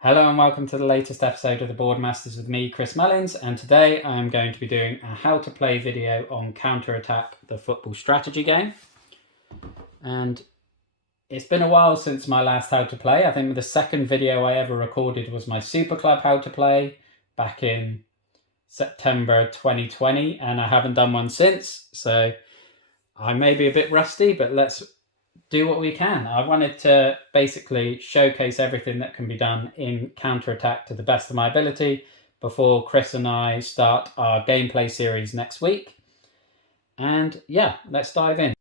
Hello and welcome to the latest episode of the Boardmasters with me, Chris Mullins, and today I am going to be doing a how to play video on Counter Attack, the football strategy game. And it's been a while since my last how to play. I think the second video I ever recorded was my Super Club how to play back in September 2020, and I haven't done one since, so I may be a bit rusty, but let's do what we can. I wanted to basically showcase everything that can be done in Counter Attack to the best of my ability before Chris and I start our gameplay series next week. And yeah, let's dive in.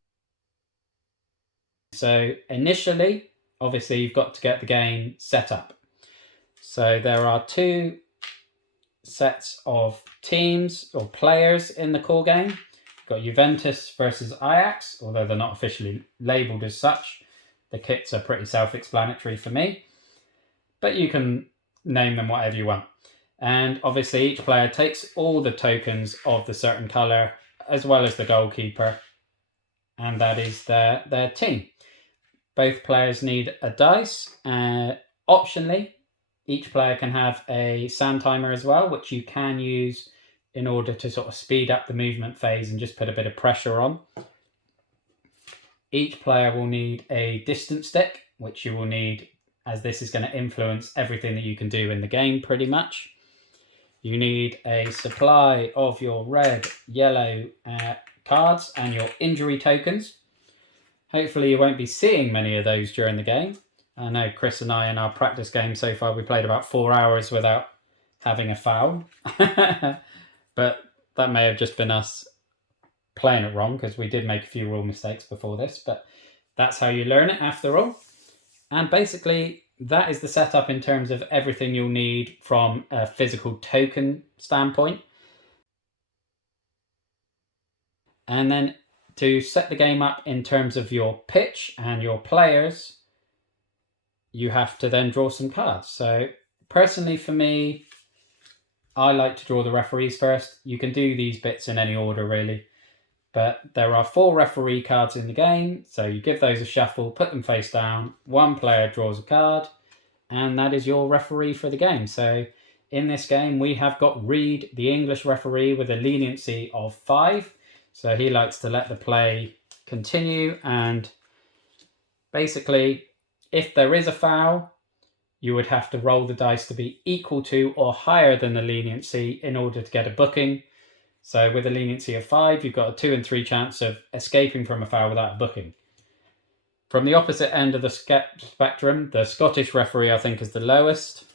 So initially, obviously you've got to get the game set up. So there are two sets of teams or players in the core game. You've got Juventus versus Ajax, although they're not officially labelled as such. The kits are pretty self-explanatory for me, but you can name them whatever you want. And obviously each player takes all the tokens of the certain colour, as well as the goalkeeper, and that is their team. Both players need a dice. Optionally, each player can have a sand timer as well, which you can use in order to sort of speed up the movement phase and just put a bit of pressure on. Each player will need a distance stick, which you will need as this is going to influence everything that you can do in the game pretty much. You need a supply of your red, yellow cards and your injury tokens. Hopefully you won't be seeing many of those during the game. I know Chris and I in our practice game so far, we played about 4 hours without having a foul. But that may have just been us playing it wrong, because we did make a few rule mistakes before this, but that's how you learn it after all. And basically that is the setup in terms of everything you'll need from a physical token standpoint. And then to set the game up in terms of your pitch and your players, you have to then draw some cards. So personally for me, I like to draw the referees first. You can do these bits in any order really, but there are 4 referee cards in the game. So you give those a shuffle, put them face down, one player draws a card, and that is your referee for the game. So in this game, we have got Reed, the English referee, with a leniency of 5. So he likes to let the play continue, and basically if there is a foul, you would have to roll the dice to be equal to or higher than the leniency in order to get a booking. So with a leniency of 5, you've got a 2 in 3 chance of escaping from a foul without a booking. From the opposite end of the spectrum, the Scottish referee I think is the lowest.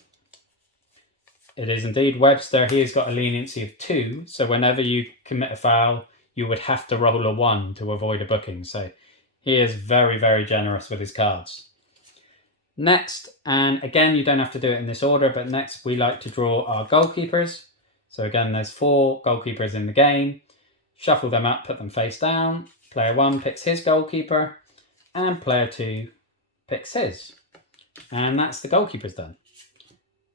It is indeed Webster. He has got a leniency of 2. So whenever you commit a foul, you would have to roll a 1 to avoid a booking. So he is very, very generous with his cards. Next, and again, you don't have to do it in this order, but next we like to draw our goalkeepers. So again, there's 4 goalkeepers in the game. Shuffle them up, put them face down. Player 1 picks his goalkeeper, and player 2 picks his. And that's the goalkeepers done.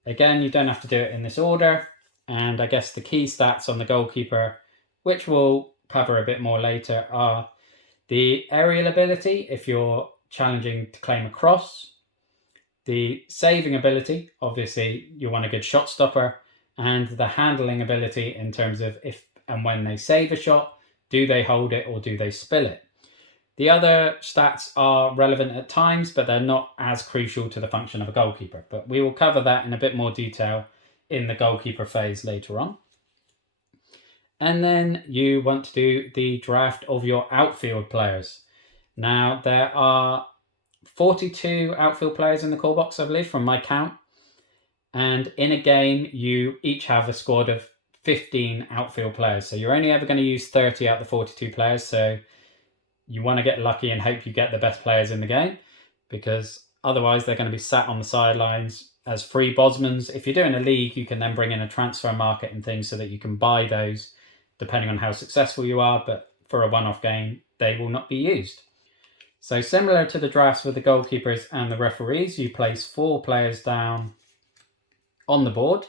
Again, you don't have to do it in this order. And I guess the key stats on the goalkeeper, which we'll cover a bit more later, are the aerial ability, if you're challenging to claim a cross. The saving ability, obviously you want a good shot stopper, and the handling ability in terms of if and when they save a shot, do they hold it or do they spill it? The other stats are relevant at times, but they're not as crucial to the function of a goalkeeper. But we will cover that in a bit more detail in the goalkeeper phase later on. And then you want to do the draft of your outfield players. Now, there are 42 outfield players in the core box, I believe, from my count. And in a game, you each have a squad of 15 outfield players. So you're only ever going to use 30 out of the 42 players. So you want to get lucky and hope you get the best players in the game, because otherwise they're going to be sat on the sidelines as free Bosmans. If you're doing a league, you can then bring in a transfer market and things so that you can buy those depending on how successful you are. But for a one-off game, they will not be used. So similar to the drafts with the goalkeepers and the referees, you place 4 players down on the board.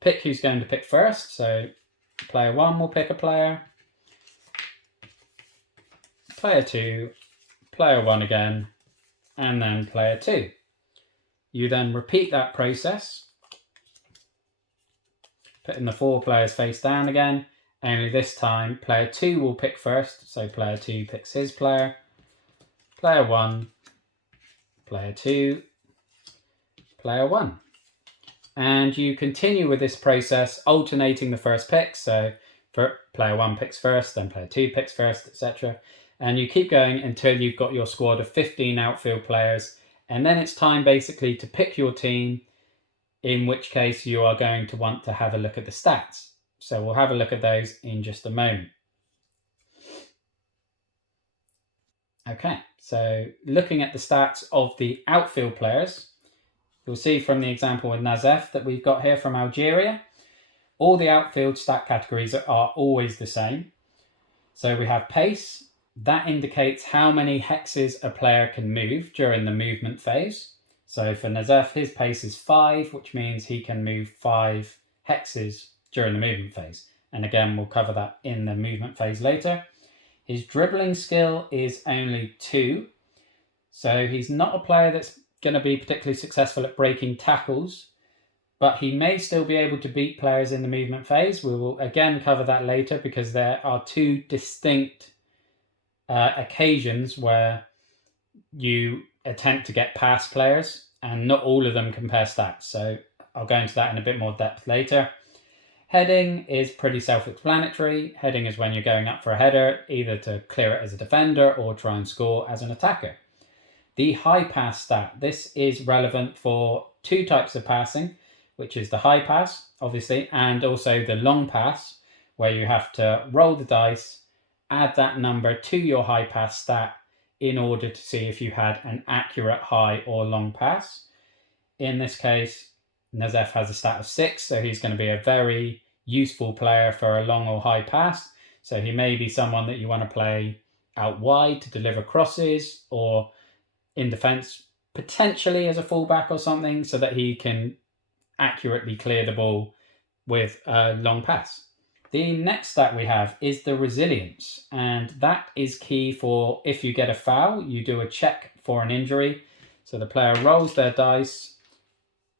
Pick who's going to pick first. So player 1 will pick a player. Player 2, player 1 again, and then player 2. You then repeat that process, putting the 4 players face down again, only this time player 2 will pick first, so player 2 picks his player, player 1, player 2, player 1. And you continue with this process, alternating the first pick, so player 1 picks first, then player 2 picks first, etc. And you keep going until you've got your squad of 15 outfield players, and then it's time basically to pick your team, in which case you are going to want to have a look at the stats. So we'll have a look at those in just a moment. Okay, so looking at the stats of the outfield players, you'll see from the example with Nazef that we've got here from Algeria, all the outfield stat categories are always the same. So we have pace, that indicates how many hexes a player can move during the movement phase. So for Nazef, his pace is 5, which means he can move 5 hexes during the movement phase. And again, we'll cover that in the movement phase later. His dribbling skill is only 2. So he's not a player that's going to be particularly successful at breaking tackles, but he may still be able to beat players in the movement phase. We will again cover that later because there are 2 distinct occasions where you attempt to get past players, and not all of them compare stats. So I'll go into that in a bit more depth later. Heading is pretty self-explanatory. Heading is when you're going up for a header, either to clear it as a defender or try and score as an attacker. The high pass stat, this is relevant for 2 types of passing, which is the high pass, obviously, and also the long pass, where you have to roll the dice, add that number to your high pass stat in order to see if you had an accurate high or long pass. In this case, Nazef has a stat of 6, so he's going to be a very useful player for a long or high pass. So he may be someone that you want to play out wide to deliver crosses, or in defence, potentially as a fullback or something, so that he can accurately clear the ball with a long pass. The next stat we have is the resilience, and that is key for if you get a foul, you do a check for an injury. So the player rolls their dice,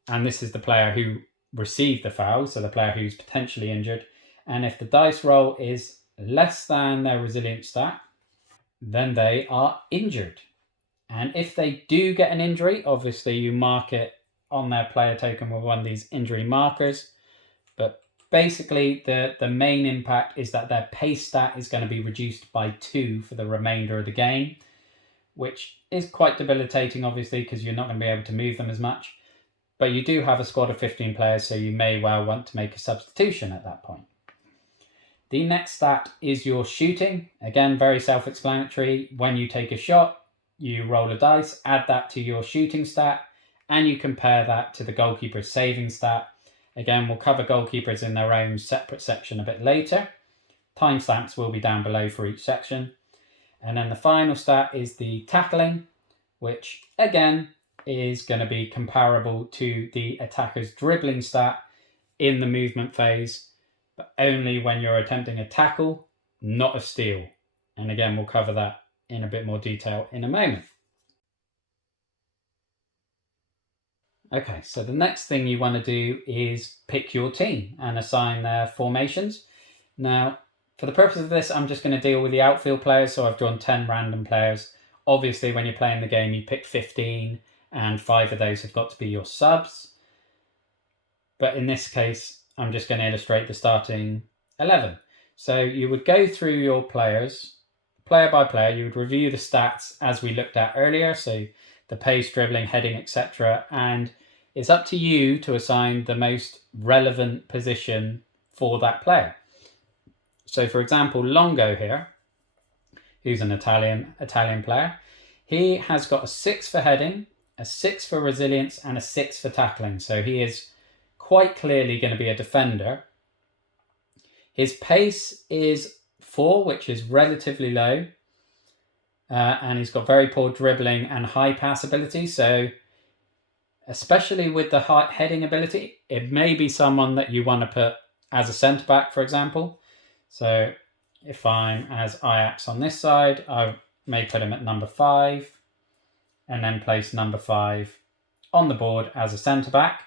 and this is the player who received the foul, so the player who's potentially injured. And if the dice roll is less than their resilience stat, then they are injured. And if they do get an injury, obviously you mark it on their player token with one of these injury markers. But basically the main impact is that their pace stat is going to be reduced by 2 for the remainder of the game, which is quite debilitating, obviously, because you're not going to be able to move them as much. But you do have a squad of 15 players, so you may well want to make a substitution at that point. The next stat is your shooting. Again, very self-explanatory. When you take a shot, you roll a dice, add that to your shooting stat, and you compare that to the goalkeeper's saving stat. Again, we'll cover goalkeepers in their own separate section a bit later. Timestamps will be down below for each section. And then the final stat is the tackling, which again is going to be comparable to the attacker's dribbling stat in the movement phase, but only when you're attempting a tackle, not a steal. And again, we'll cover that in a bit more detail in a moment. Okay, so the next thing you want to do is pick your team and assign their formations. Now, for the purpose of this, I'm just going to deal with the outfield players, so I've drawn 10 random players. Obviously, when you're playing the game, you pick 15, and 5 of those have got to be your subs. But in this case, I'm just going to illustrate the starting 11. So you would go through your players, player by player, you would review the stats as we looked at earlier, so the pace, dribbling, heading, etc. And it's up to you to assign the most relevant position for that player. So for example, Longo here, who's an Italian player, he has got a 6 for heading, a 6 for resilience, and a 6 for tackling. So he is quite clearly going to be a defender. His pace is 4, which is relatively low. And he's got very poor dribbling and high pass ability. So especially with the high heading ability, it may be someone that you want to put as a centre-back, for example. So if I'm as Ajax on this side, I may put him at number 5 and then place number 5 on the board as a centre-back.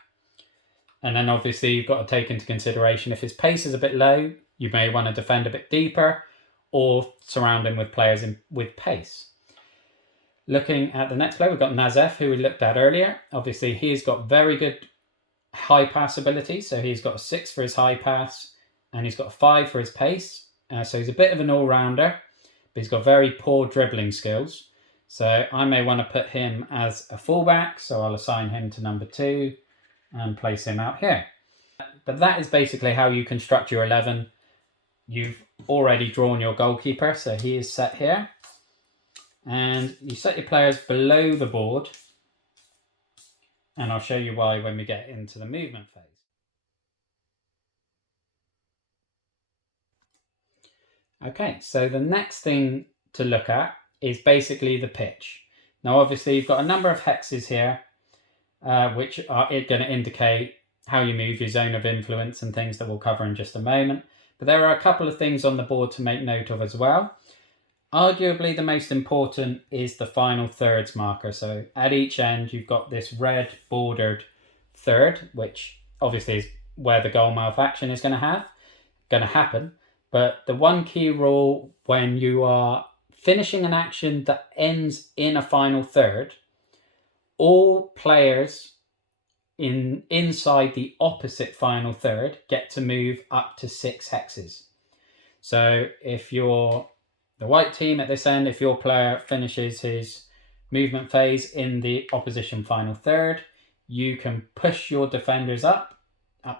And then obviously you've got to take into consideration if his pace is a bit low, you may want to defend a bit deeper or surround him with players with pace. Looking at the next player, we've got Nazef, who we looked at earlier. Obviously, he's got very good high pass ability. So he's got a 6 for his high pass and he's got a 5 for his pace. So he's a bit of an all-rounder, but he's got very poor dribbling skills. So I may want to put him as a fullback. So I'll assign him to number 2 and place him out here. But that is basically how you construct your 11. You've already drawn your goalkeeper, so he is set here. And you set your players below the board. And I'll show you why when we get into the movement phase. Okay, so the next thing to look at is basically the pitch. Now, obviously, you've got a number of hexes here, which are going to indicate how you move, your zone of influence and things that we'll cover in just a moment. But there are a couple of things on the board to make note of as well. Arguably, the most important is the final thirds marker. So at each end, you've got this red bordered third, which obviously is where the goal mouth action is going to happen. But the one key rule when you are finishing an action that ends in a final third, all players inside the opposite final third get to move up to 6 hexes. So if you're the white team at this end, if your player finishes his movement phase in the opposition final third, you can push your defenders up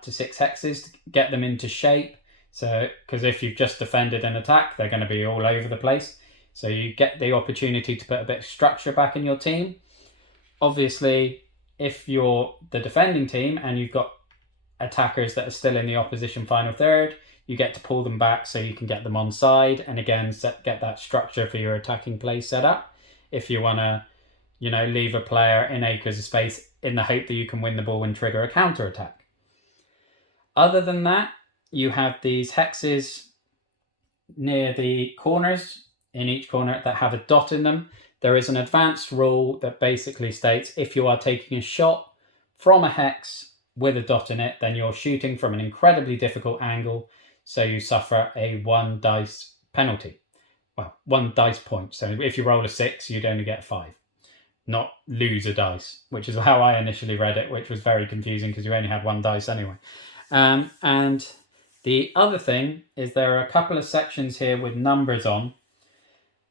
to 6 hexes to get them into shape. So, because if you've just defended an attack, they're going to be all over the place. So you get the opportunity to put a bit of structure back in your team. Obviously, if you're the defending team and you've got attackers that are still in the opposition final third, you get to pull them back so you can get them on side and again get that structure for your attacking play set up. If you want to, leave a player in acres of space in the hope that you can win the ball and trigger a counter attack. Other than that, you have these hexes near the corners in each corner that have a dot in them. There is an advanced rule that basically states if you are taking a shot from a hex with a dot in it, then you're shooting from an incredibly difficult angle, so you suffer a 1 dice penalty. Well, 1 dice point. So if you roll a 6, you'd only get 5, not lose a dice, which is how I initially read it, which was very confusing because you only had 1 dice anyway. And the other thing is there are a couple of sections here with numbers on.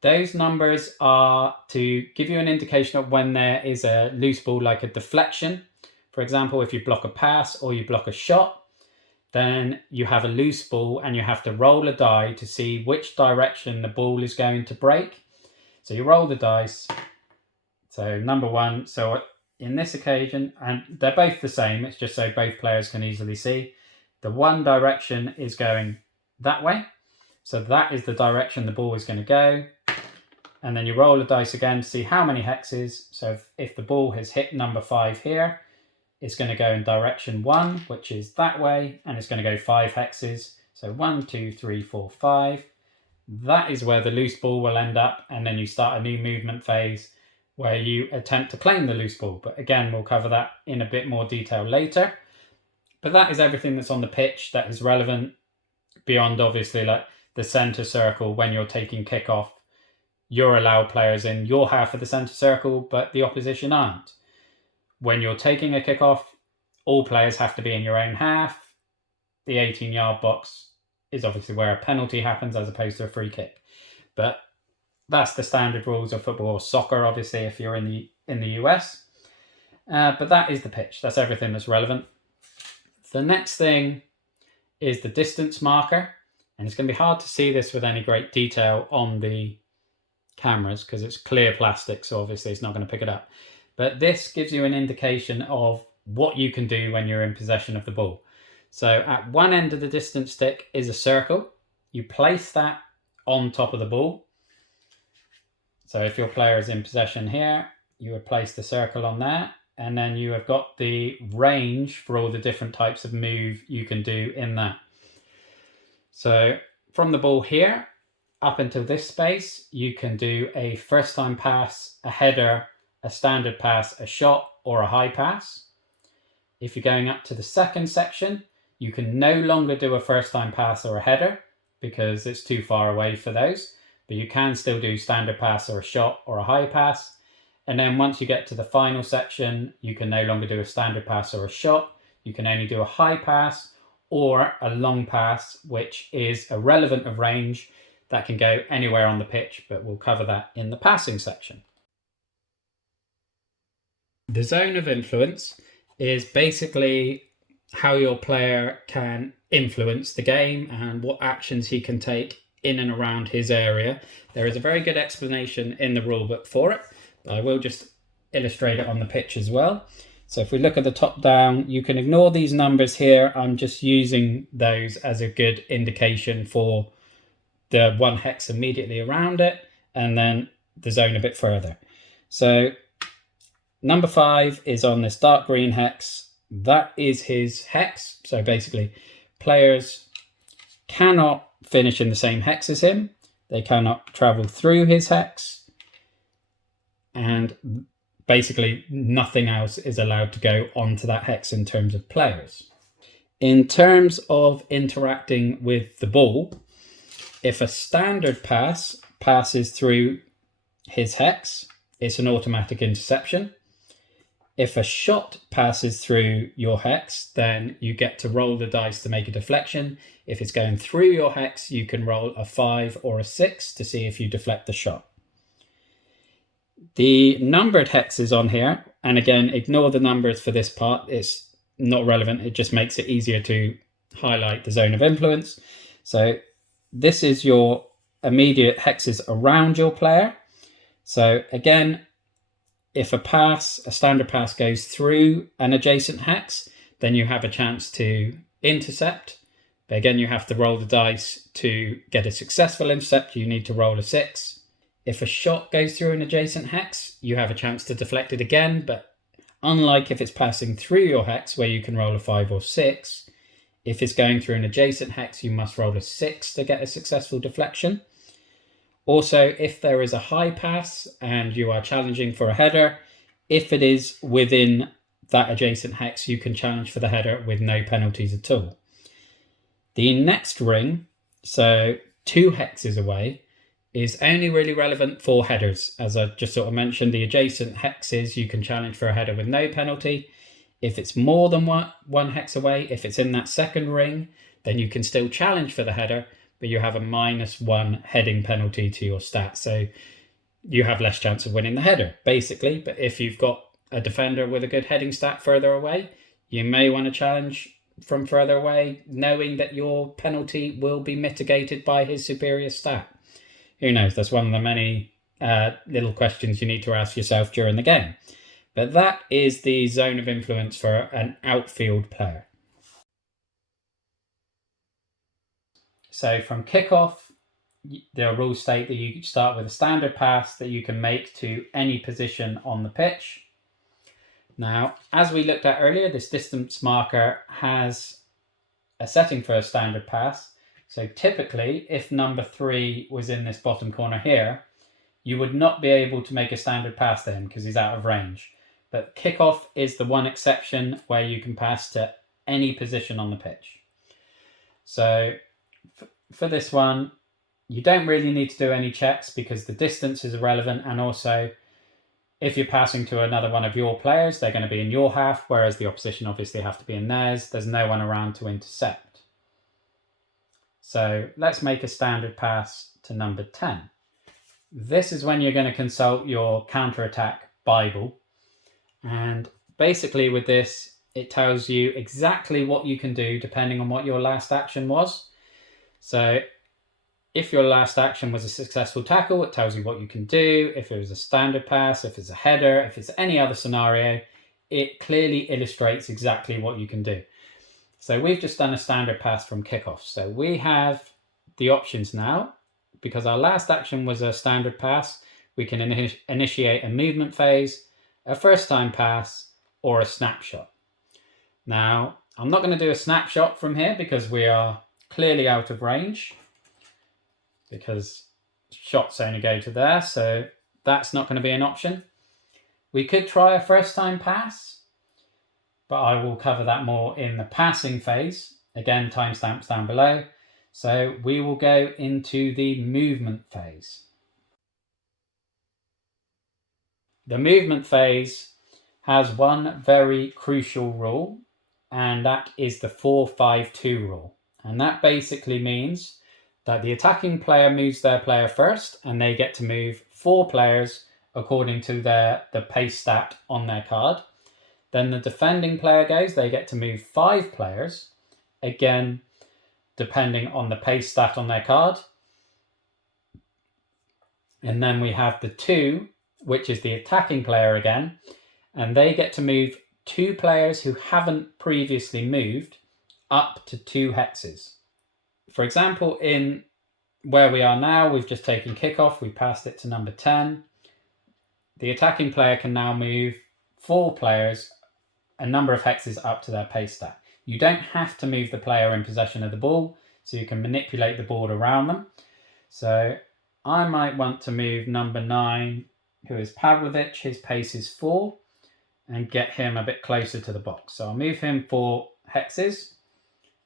Those numbers are to give you an indication of when there is a loose ball, like a deflection. For example, if you block a pass or you block a shot, then you have a loose ball and you have to roll a die to see which direction the ball is going to break. So you roll the dice. So number 1, so in this occasion, and they're both the same, it's just so both players can easily see, the one direction is going that way. So that is the direction the ball is going to go. And then you roll the dice again to see how many hexes. So if the ball has hit number 5 here, it's going to go in direction 1, which is that way, and it's going to go 5 hexes. So 1, 2, 3, 4, 5. That is where the loose ball will end up, and then you start a new movement phase where you attempt to claim the loose ball. But again, we'll cover that in a bit more detail later. But that is everything that's on the pitch that is relevant beyond, obviously, like the centre circle. When you're taking kickoff, you're allowed players in your half of the centre circle, but the opposition aren't. When you're taking a kickoff, all players have to be in your own half. The 18-yard box is obviously where a penalty happens as opposed to a free kick. But that's the standard rules of football or soccer, obviously, if you're in the US. But that is the pitch. That's everything that's relevant. The next thing is the distance marker. And it's going to be hard to see this with any great detail on the cameras because it's clear plastic, so obviously it's not going to pick it up. But this gives you an indication of what you can do when you're in possession of the ball. So at one end of the distance stick is a circle. You place that on top of the ball. So if your player is in possession here, you would place the circle on there. And then you have got the range for all the different types of move you can do in that. So from the ball here, up until this space, you can do a first time pass, a header, a standard pass, a shot, or a high pass. If you're going up to the second section, you can no longer do a first-time pass or a header because it's too far away for those, but you can still do standard pass or a shot or a high pass. And then once you get to the final section, you can no longer do a standard pass or a shot. You can only do a high pass or a long pass, which is irrelevant of range, that can go anywhere on the pitch, but we'll cover that in the passing section. The zone of influence is basically how your player can influence the game and what actions he can take in and around his area. There is a very good explanation in the rulebook for it, but I will just illustrate it on the pitch as well. So if we look at the top down, you can ignore these numbers here. I'm just using those as a good indication for the 1 hex immediately around it and then the zone a bit further. So number 5 is on this dark green hex. That is his hex. So basically players cannot finish in the same hex as him. They cannot travel through his hex. And basically nothing else is allowed to go onto that hex in terms of players. In terms of interacting with the ball, if a standard pass passes through his hex, it's an automatic interception. If a shot passes through your hex, then you get to roll the dice to make a deflection. If it's going through your hex, you can roll a 5 or a 6 to see if you deflect the shot. The numbered hexes on here, and again, ignore the numbers for this part. It's not relevant. It just makes it easier to highlight the zone of influence. So this is your immediate hexes around your player. So again, if a standard pass goes through an adjacent hex, then you have a chance to intercept. But again, you have to roll the dice to get a successful intercept. You need to roll a 6. If a shot goes through an adjacent hex, you have a chance to deflect it again. But unlike if it's passing through your hex, where you can roll a 5 or 6, if it's going through an adjacent hex, you must roll a 6 to get a successful deflection. Also, if there is a high pass and you are challenging for a header, if it is within that adjacent hex, you can challenge for the header with no penalties at all. The next ring, so 2 hexes away, is only really relevant for headers. As I just sort of mentioned, the adjacent hexes, you can challenge for a header with no penalty. If it's more than one hex away, if it's in that second ring, then you can still challenge for the header, but you have a -1 heading penalty to your stat. So you have less chance of winning the header, basically. But if you've got a defender with a good heading stat further away, you may want to challenge from further away, knowing that your penalty will be mitigated by his superior stat. Who knows? That's one of the many little questions you need to ask yourself during the game. But that is the zone of influence for an outfield player. So from kickoff, the rules state that you start with a standard pass that you can make to any position on the pitch. Now, as we looked at earlier, this distance marker has a setting for a standard pass. So typically, if number 3 was in this bottom corner here, you would not be able to make a standard pass to him because he's out of range. But kickoff is the one exception where you can pass to any position on the pitch. So for this one, you don't really need to do any checks because the distance is irrelevant. And also, if you're passing to another one of your players, they're going to be in your half, whereas the opposition obviously have to be in theirs. There's no one around to intercept. So let's make a standard pass to number 10. This is when you're going to consult your counter-attack Bible. And basically with this, it tells you exactly what you can do depending on what your last action was. So if your last action was a successful tackle, it tells you what you can do. If it was a standard pass, if it's a header, if it's any other scenario, it clearly illustrates exactly what you can do. So we've just done a standard pass from kickoff. So we have the options now. Because our last action was a standard pass, we can initiate a movement phase, a first-time pass, or a snapshot. Now, I'm not going to do a snapshot from here because we are clearly out of range, because shots only go to there, so that's not going to be an option. We could try a first time pass, but I will cover that more in the passing phase. Again, timestamps down below. So we will go into the movement phase. The movement phase has one very crucial rule, and that is the 4-5-2 rule. And that basically means that the attacking player moves their player first, and they get to move 4 players according to the pace stat on their card. Then the defending player goes, they get to move 5 players, again, depending on the pace stat on their card. And then we have the 2, which is the attacking player again, and they get to move 2 players who haven't previously moved up to 2 hexes. For example, in where we are now, we've just taken kickoff, we passed it to number 10. The attacking player can now move 4 players a number of hexes up to their pace stat. You don't have to move the player in possession of the ball, so you can manipulate the board around them. So I might want to move number 9, who is Pavlovic. His pace is 4, and get him a bit closer to the box. So I'll move him 4 hexes,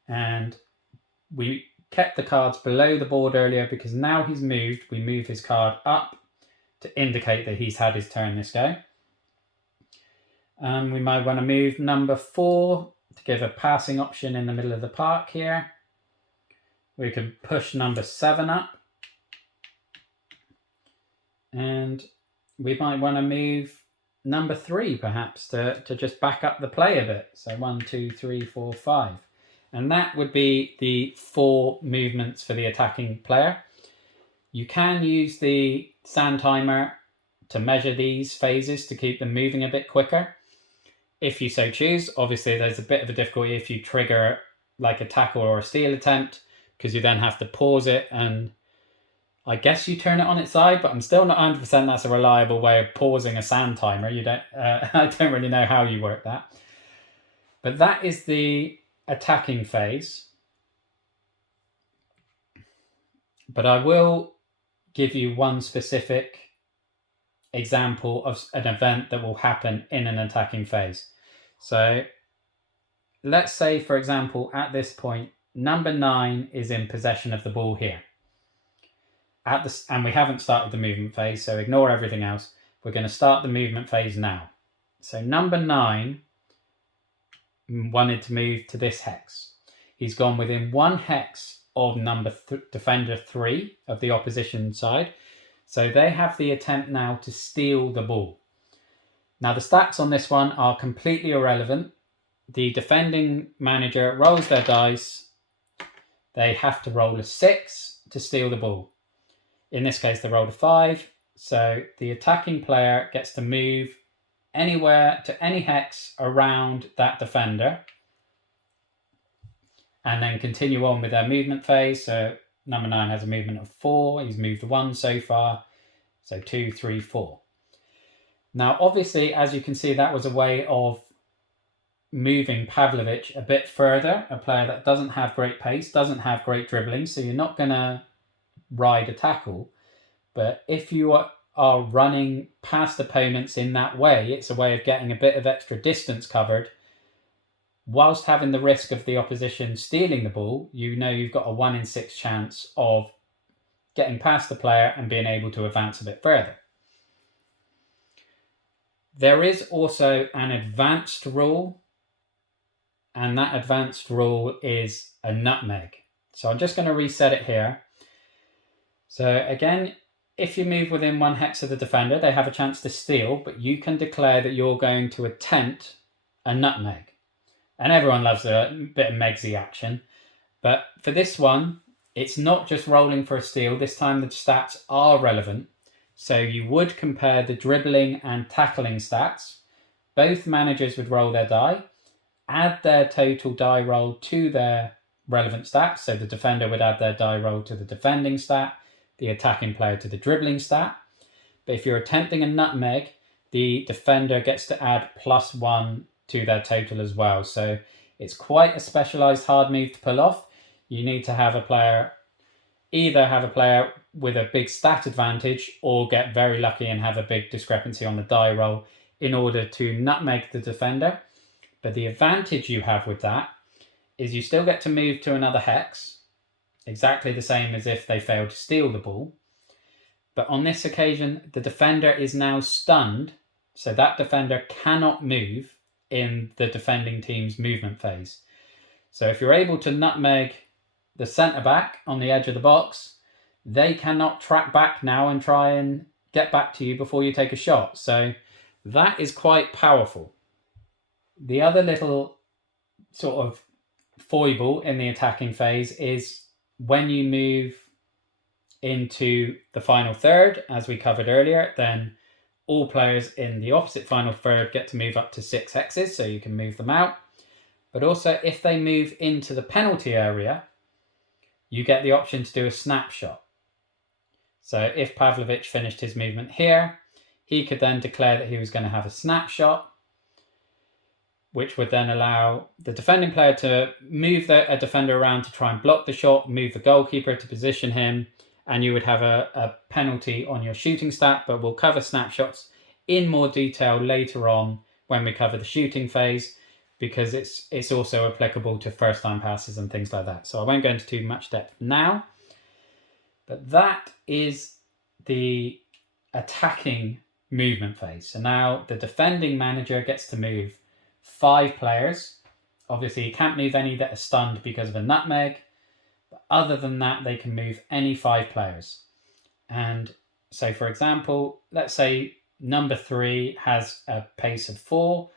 and we kept the cards below the board earlier because now he's moved, we move his card up to indicate that he's had his turn this go. We might want to move number 4 to give a passing option in the middle of the park here. We can push number 7 up. And we might want to move number 3 perhaps to just back up the play a bit. So 1, 2, 3, 4, 5. And that would be the 4 movements for the attacking player. You can use the sand timer to measure these phases to keep them moving a bit quicker, if you so choose. Obviously, there's a bit of a difficulty if you trigger like a tackle or a steal attempt, because you then have to pause it and I guess you turn it on its side, but I'm still not 100% that's a reliable way of pausing a sand timer. You don't. I don't really know how you work that. But that is the attacking phase. But I will give you one specific example of an event that will happen in an attacking phase. So let's say, for example, at this point, number 9 is in possession of the ball here. And we haven't started the movement phase, so ignore everything else. We're going to start the movement phase now. So number 9 wanted to move to this hex. He's gone within 1 hex of number defender 3 of the opposition side. So they have the attempt now to steal the ball. Now the stats on this one are completely irrelevant. The defending manager rolls their dice. They have to roll a 6 to steal the ball. In this case, they rolled a 5. So the attacking player gets to move anywhere to any hex around that defender and then continue on with their movement phase. So number 9 has a movement of 4. He's moved 1 so far. So 2, 3, 4. Now, obviously, as you can see, that was a way of moving Pavlovic a bit further, a player that doesn't have great pace, doesn't have great dribbling, so you're not going to ride a tackle. But if you are running past opponents in that way, it's a way of getting a bit of extra distance covered whilst having the risk of the opposition stealing the ball. You know you've got a 1 in 6 chance of getting past the player and being able to advance a bit further. There is also an advanced rule, and that advanced rule is a nutmeg. So I'm just going to reset it here. So again, if you move within 1 hex of the defender, they have a chance to steal, but you can declare that you're going to attempt a nutmeg. And everyone loves a bit of Megsy action. But for this one, it's not just rolling for a steal. This time the stats are relevant. So you would compare the dribbling and tackling stats. Both managers would roll their die, add their total die roll to their relevant stats. So the defender would add their die roll to the defending stat, the attacking player to the dribbling stat. But if you're attempting a nutmeg, the defender gets to add +1 to their total as well. So it's quite a specialized hard move to pull off. You need to have a player, either have a player with a big stat advantage or get very lucky and have a big discrepancy on the die roll in order to nutmeg the defender. But the advantage you have with that is you still get to move to another hex, exactly the same as if they failed to steal the ball. But on this occasion, the defender is now stunned, so that defender cannot move in the defending team's movement phase. So if you're able to nutmeg the centre-back on the edge of the box, they cannot track back now and try and get back to you before you take a shot. So that is quite powerful. The other little sort of foible in the attacking phase is when you move into the final third, as we covered earlier, then all players in the opposite final third get to move up to 6 hexes, so you can move them out. But also, if they move into the penalty area, you get the option to do a snapshot. So if Pavlovic finished his movement here, he could then declare that he was going to have a snapshot, which would then allow the defending player to move a defender around to try and block the shot, move the goalkeeper to position him, and you would have a penalty on your shooting stat. But we'll cover snapshots in more detail later on when we cover the shooting phase, because it's also applicable to first-time passes and things like that. So I won't go into too much depth now. But that is the attacking movement phase. So now the defending manager gets to move 5 players. Obviously, he can't move any that are stunned because of a nutmeg. But other than that, they can move any 5 players. And so, for example, let's say number 3 has a pace of 4.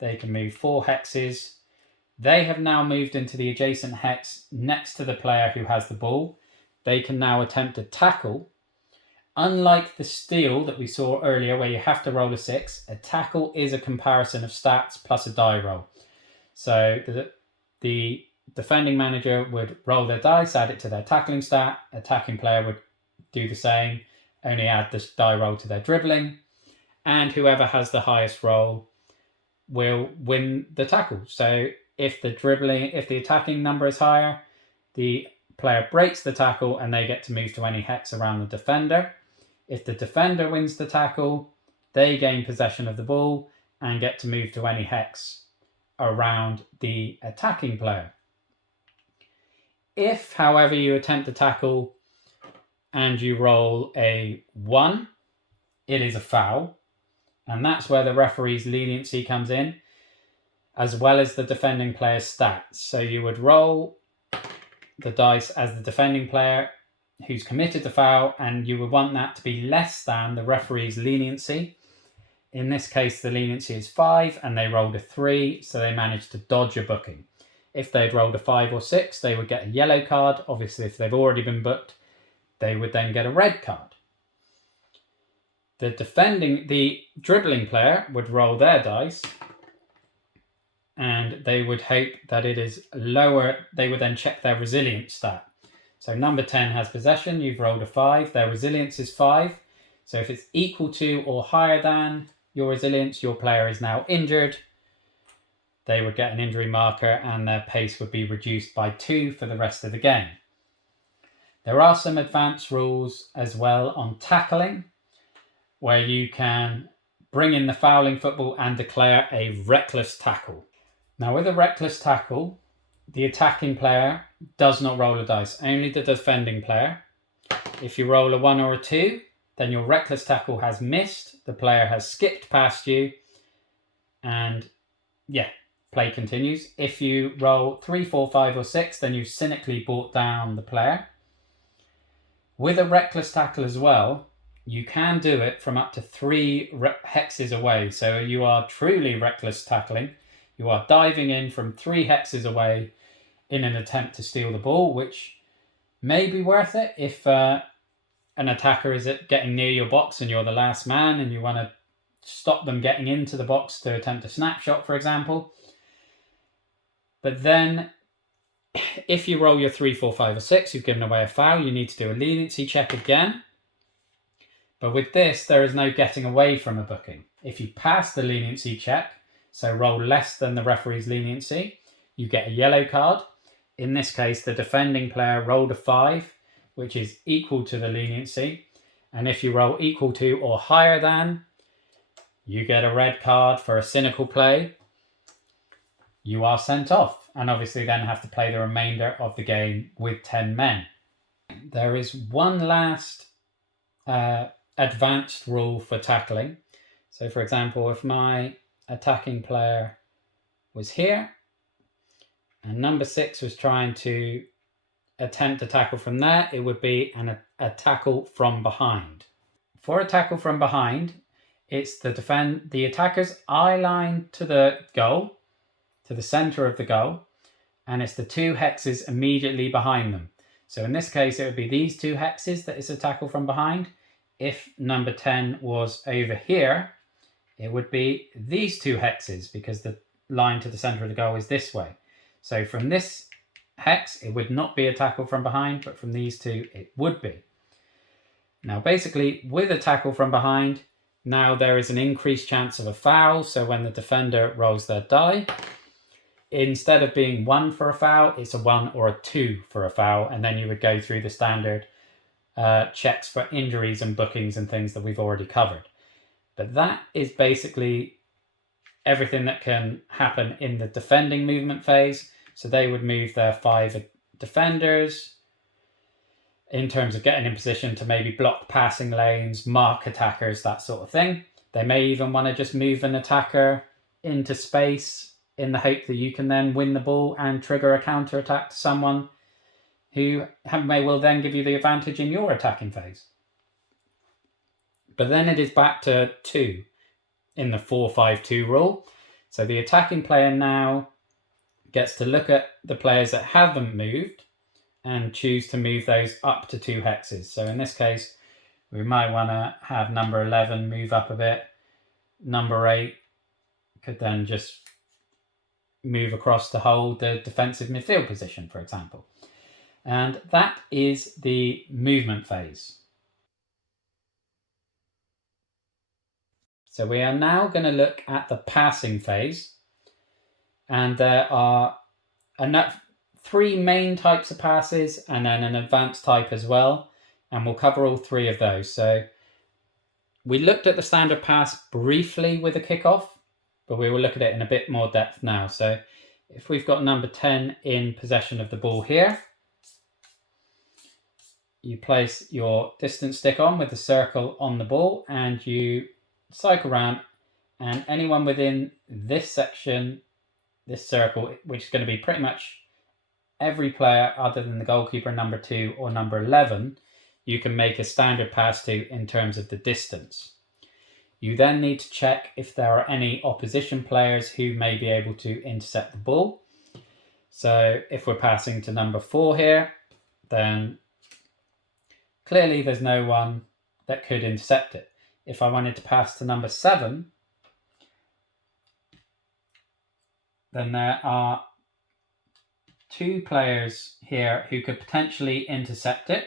They can move 4 hexes. They have now moved into the adjacent hex next to the player who has the ball. They can now attempt a tackle. Unlike the steal that we saw earlier where you have to roll a 6, a tackle is a comparison of stats plus a die roll. So the defending manager would roll their dice, add it to their tackling stat. Attacking player would do the same, only add this die roll to their dribbling. And whoever has the highest roll will win the tackle. So if the attacking number is higher, the player breaks the tackle and they get to move to any hex around the defender. If the defender wins the tackle, they gain possession of the ball and get to move to any hex around the attacking player. If, however, you attempt a tackle and you roll a 1, it is a foul. And that's where the referee's leniency comes in, as well as the defending player's stats. So you would roll the dice as the defending player who's committed the foul, and you would want that to be less than the referee's leniency. In this case, the leniency is 5, and they rolled a 3, so they managed to dodge a booking. If they'd rolled a 5 or 6, they would get a yellow card. Obviously, if they've already been booked, they would then get a red card. The dribbling player would roll their dice, and they would hope that it is lower. They would then check their resilience stat. So number 10 has possession. You've rolled a 5. Their resilience is 5. So if it's equal to or higher than your resilience, your player is now injured. They would get an injury marker and their pace would be reduced by 2 for the rest of the game. There are some advanced rules as well on tackling, where you can bring in the fouling football and declare a reckless tackle. Now, with a reckless tackle, the attacking player does not roll a dice, only the defending player. If you roll a 1 or a 2, then your reckless tackle has missed, the player has skipped past you, and play continues. If you roll 3, 4, 5 or 6, then you've cynically brought down the player. With a reckless tackle as well, you can do it from up to 3 hexes away. So you are truly reckless tackling. You are diving in from 3 hexes away in an attempt to steal the ball, which may be worth it if an attacker is getting near your box and you're the last man and you want to stop them getting into the box to attempt a snapshot, for example. But then if you roll your 3, 4, 5 or 6, you've given away a foul. You need to do a leniency check again. But with this, there is no getting away from a booking. If you pass the leniency check, so roll less than the referee's leniency, you get a yellow card. In this case, the defending player rolled a 5, which is equal to the leniency. And if you roll equal to or higher than, you get a red card for a cynical play, you are sent off, and obviously then have to play the remainder of the game with 10 men. There is one last advanced rule for tackling. So for example, if my attacking player was here and number 6 was trying to attempt a tackle from there, it would be a tackle from behind. For a tackle from behind, it's the attacker's eye line to the goal, to the center of the goal, and it's the 2 hexes immediately behind them. So in this case, it would be these 2 hexes that is a tackle from behind. If number 10 was over here, it would be these 2 hexes, because the line to the center of the goal is this way. So from this hex, it would not be a tackle from behind, but from these 2, it would be. Now, basically, with a tackle from behind, now there is an increased chance of a foul. So when the defender rolls their die, instead of being 1 for a foul, it's a 1 or a 2 for a foul. And then you would go through the standard checks for injuries and bookings and things that we've already covered. But that is basically everything that can happen in the defending movement phase. So they would move their 5 defenders in terms of getting in position to maybe block passing lanes, mark attackers, that sort of thing. They may even want to just move an attacker into space in the hope that you can then win the ball and trigger a counter attack to someone who may well then give you the advantage in your attacking phase. But then it is back to 2 in the 4-5-2 rule. So the attacking player now gets to look at the players that haven't moved and choose to move those up to 2 hexes. So in this case, we might want to have number 11 move up a bit. Number 8 could then just move across to hold the defensive midfield position, for example. And that is the movement phase. So we are now going to look at the passing phase. And there are 3 main types of passes and then an advanced type as well. And we'll cover all 3 of those. So we looked at the standard pass briefly with a kickoff, but we will look at it in a bit more depth now. So if we've got number 10 in possession of the ball here, you place your distance stick on with the circle on the ball and you cycle around, and anyone within this section, this circle, which is going to be pretty much every player other than the goalkeeper number 2 or number 11, you can make a standard pass to in terms of the distance. You then need to check if there are any opposition players who may be able to intercept the ball. So if we're passing to number 4 here, then clearly there's no one that could intercept it. If I wanted to pass to number 7, then there are 2 players here who could potentially intercept it.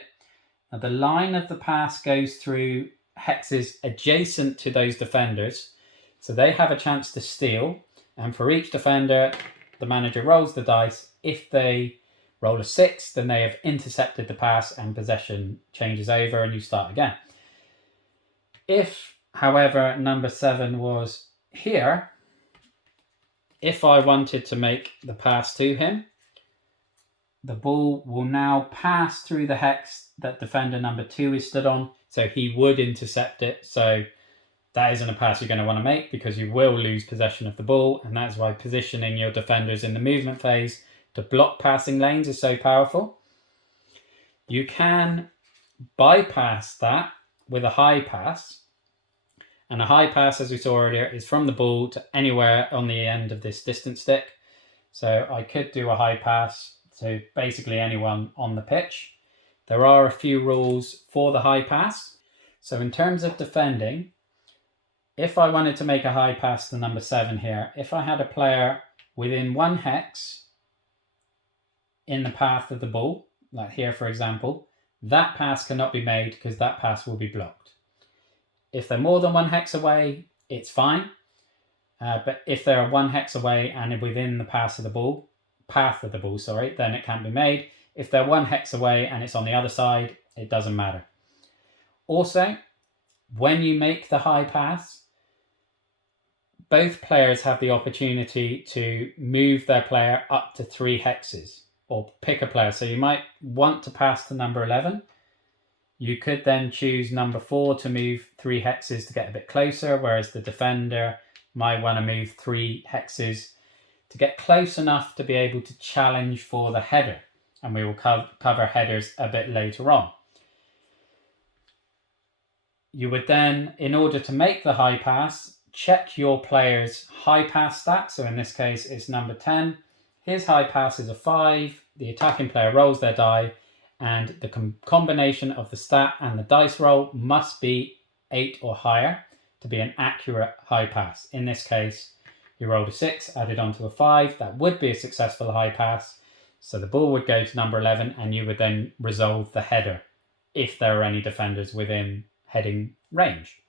Now the line of the pass goes through hexes adjacent to those defenders, so they have a chance to steal, and for each defender the manager rolls the dice. If they roll a 6, then they have intercepted the pass and possession changes over and you start again. If, however, number 7 was here, if I wanted to make the pass to him, the ball will now pass through the hex that defender number 2 is stood on, so he would intercept it. So that isn't a pass you're going to want to make because you will lose possession of the ball, and that's why positioning your defenders in the movement phase to block passing lanes is so powerful. You can bypass that with a high pass, and a high pass, as we saw earlier, is from the ball to anywhere on the end of this distance stick. So I could do a high pass to basically anyone on the pitch. There are a few rules for the high pass. So in terms of defending, if I wanted to make a high pass to number 7 here, if I had a player within 1 hex in the path of the ball, like here for example, that pass cannot be made because that pass will be blocked. If they're more than 1 hex away, it's fine. But if they're 1 hex away and within the path of the ball, then it can't be made. If they're 1 hex away and it's on the other side, it doesn't matter. Also, when you make the high pass, both players have the opportunity to move their player up to 3 hexes, or pick a player. So you might want to pass to number 11. You could then choose number 4 to move 3 hexes to get a bit closer, whereas the defender might want to move 3 hexes to get close enough to be able to challenge for the header. And we will cover headers a bit later on. You would then, in order to make the high pass, check your player's high pass stat. So in this case, it's number 10. His high pass is a 5. The attacking player rolls their die, and the combination of the stat and the dice roll must be 8 or higher to be an accurate high pass. In this case, you rolled a 6, added onto a 5. That would be a successful high pass. So the ball would go to number 11, and you would then resolve the header if there are any defenders within heading range.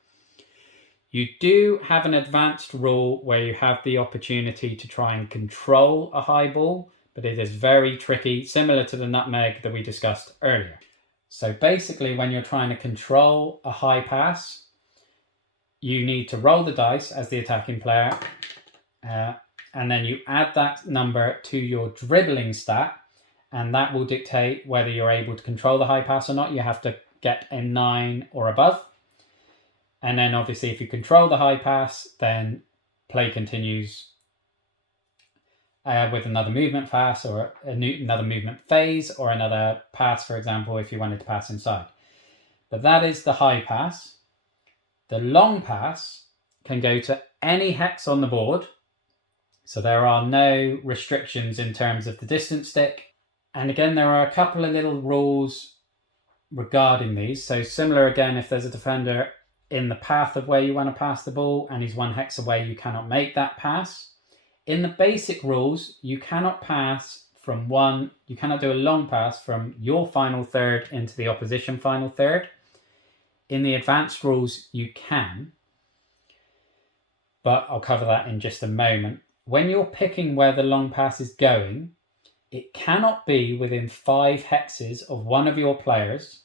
You do have an advanced rule where you have the opportunity to try and control a high ball, but it is very tricky, similar to the nutmeg that we discussed earlier. So basically, when you're trying to control a high pass, you need to roll the dice as the attacking player, and then you add that number to your dribbling stat, and that will dictate whether you're able to control the high pass or not. You have to get a 9 or above. And then obviously if you control the high pass, then play continues with another movement pass, or another movement phase, or another pass, for example, if you wanted to pass inside. But that is the high pass. The long pass can go to any hex on the board. So there are no restrictions in terms of the distance stick. And again, there are a couple of little rules regarding these. So similar again, if there's a defender in the path of where you want to pass the ball and he's 1 hex away, you cannot make that pass. In the basic rules, you cannot pass you cannot do a long pass from your final third into the opposition final third. In the advanced rules, you can, but I'll cover that in just a moment. When you're picking where the long pass is going, it cannot be within 5 hexes of one of your players,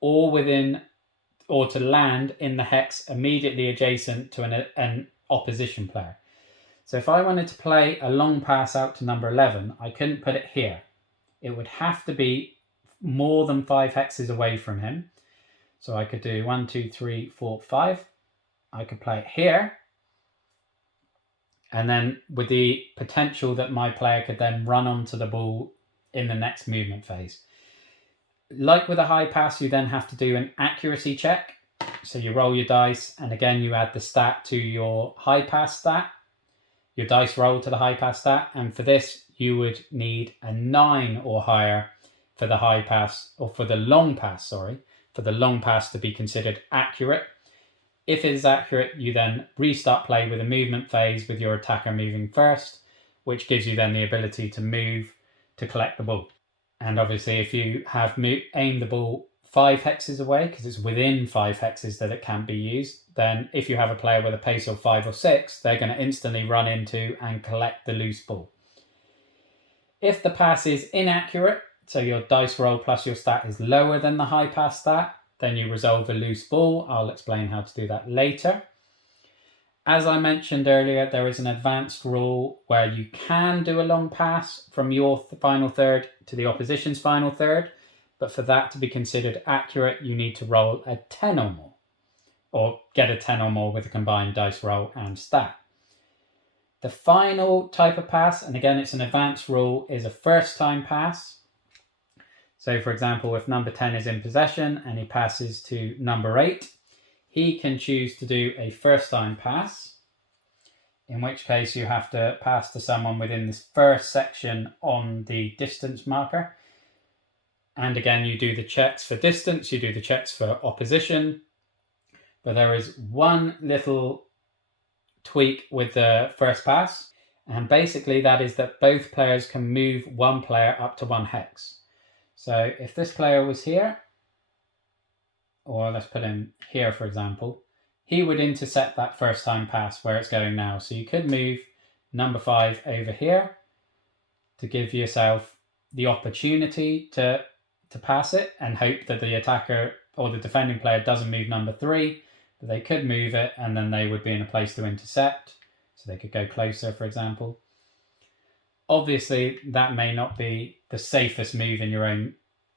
or to land in the hex immediately adjacent to an opposition player. So if I wanted to play a long pass out to number 11, I couldn't put it here. It would have to be more than 5 hexes away from him. So I could do 1, 2, 3, 4, 5. I could play it here. And then with the potential that my player could then run onto the ball in the next movement phase. Like with a high pass, you then have to do an accuracy check. So you roll your dice, and again, you add the stat to your high pass stat, your dice roll to the high pass stat. And for this, you would need a 9 or higher for the high pass, or for the long pass, for the long pass to be considered accurate. If it is accurate, you then restart play with a movement phase with your attacker moving first, which gives you then the ability to move to collect the ball. And obviously, if you have aimed the ball 5 hexes away, because it's within 5 hexes that it can be used, then if you have a player with a pace of 5 or 6, they're going to instantly run into and collect the loose ball. If the pass is inaccurate, so your dice roll plus your stat is lower than the high pass stat, then you resolve a loose ball. I'll explain how to do that later. As I mentioned earlier, there is an advanced rule where you can do a long pass from your final third to the opposition's final third, but for that to be considered accurate, you need to roll a 10 or more, or get a 10 or more with a combined dice roll and stat. The final type of pass, and again it's an advanced rule, is a first time pass. So for example, if number 10 is in possession and he passes to number 8, he can choose to do a first time pass, in which case you have to pass to someone within this first section on the distance marker. And again, you do the checks for distance, you do the checks for opposition, but there is one little tweak with the first pass, and basically that is that both players can move one player up to 1 hex. So if this player was here, or let's put him here, for example, he would intercept that first time pass where it's going now. So you could move number 5 over here to give yourself the opportunity to pass it and hope that the attacker or the defending player doesn't move number 3, but they could move it and then they would be in a place to intercept. So they could go closer, for example. Obviously, that may not be the safest move in your own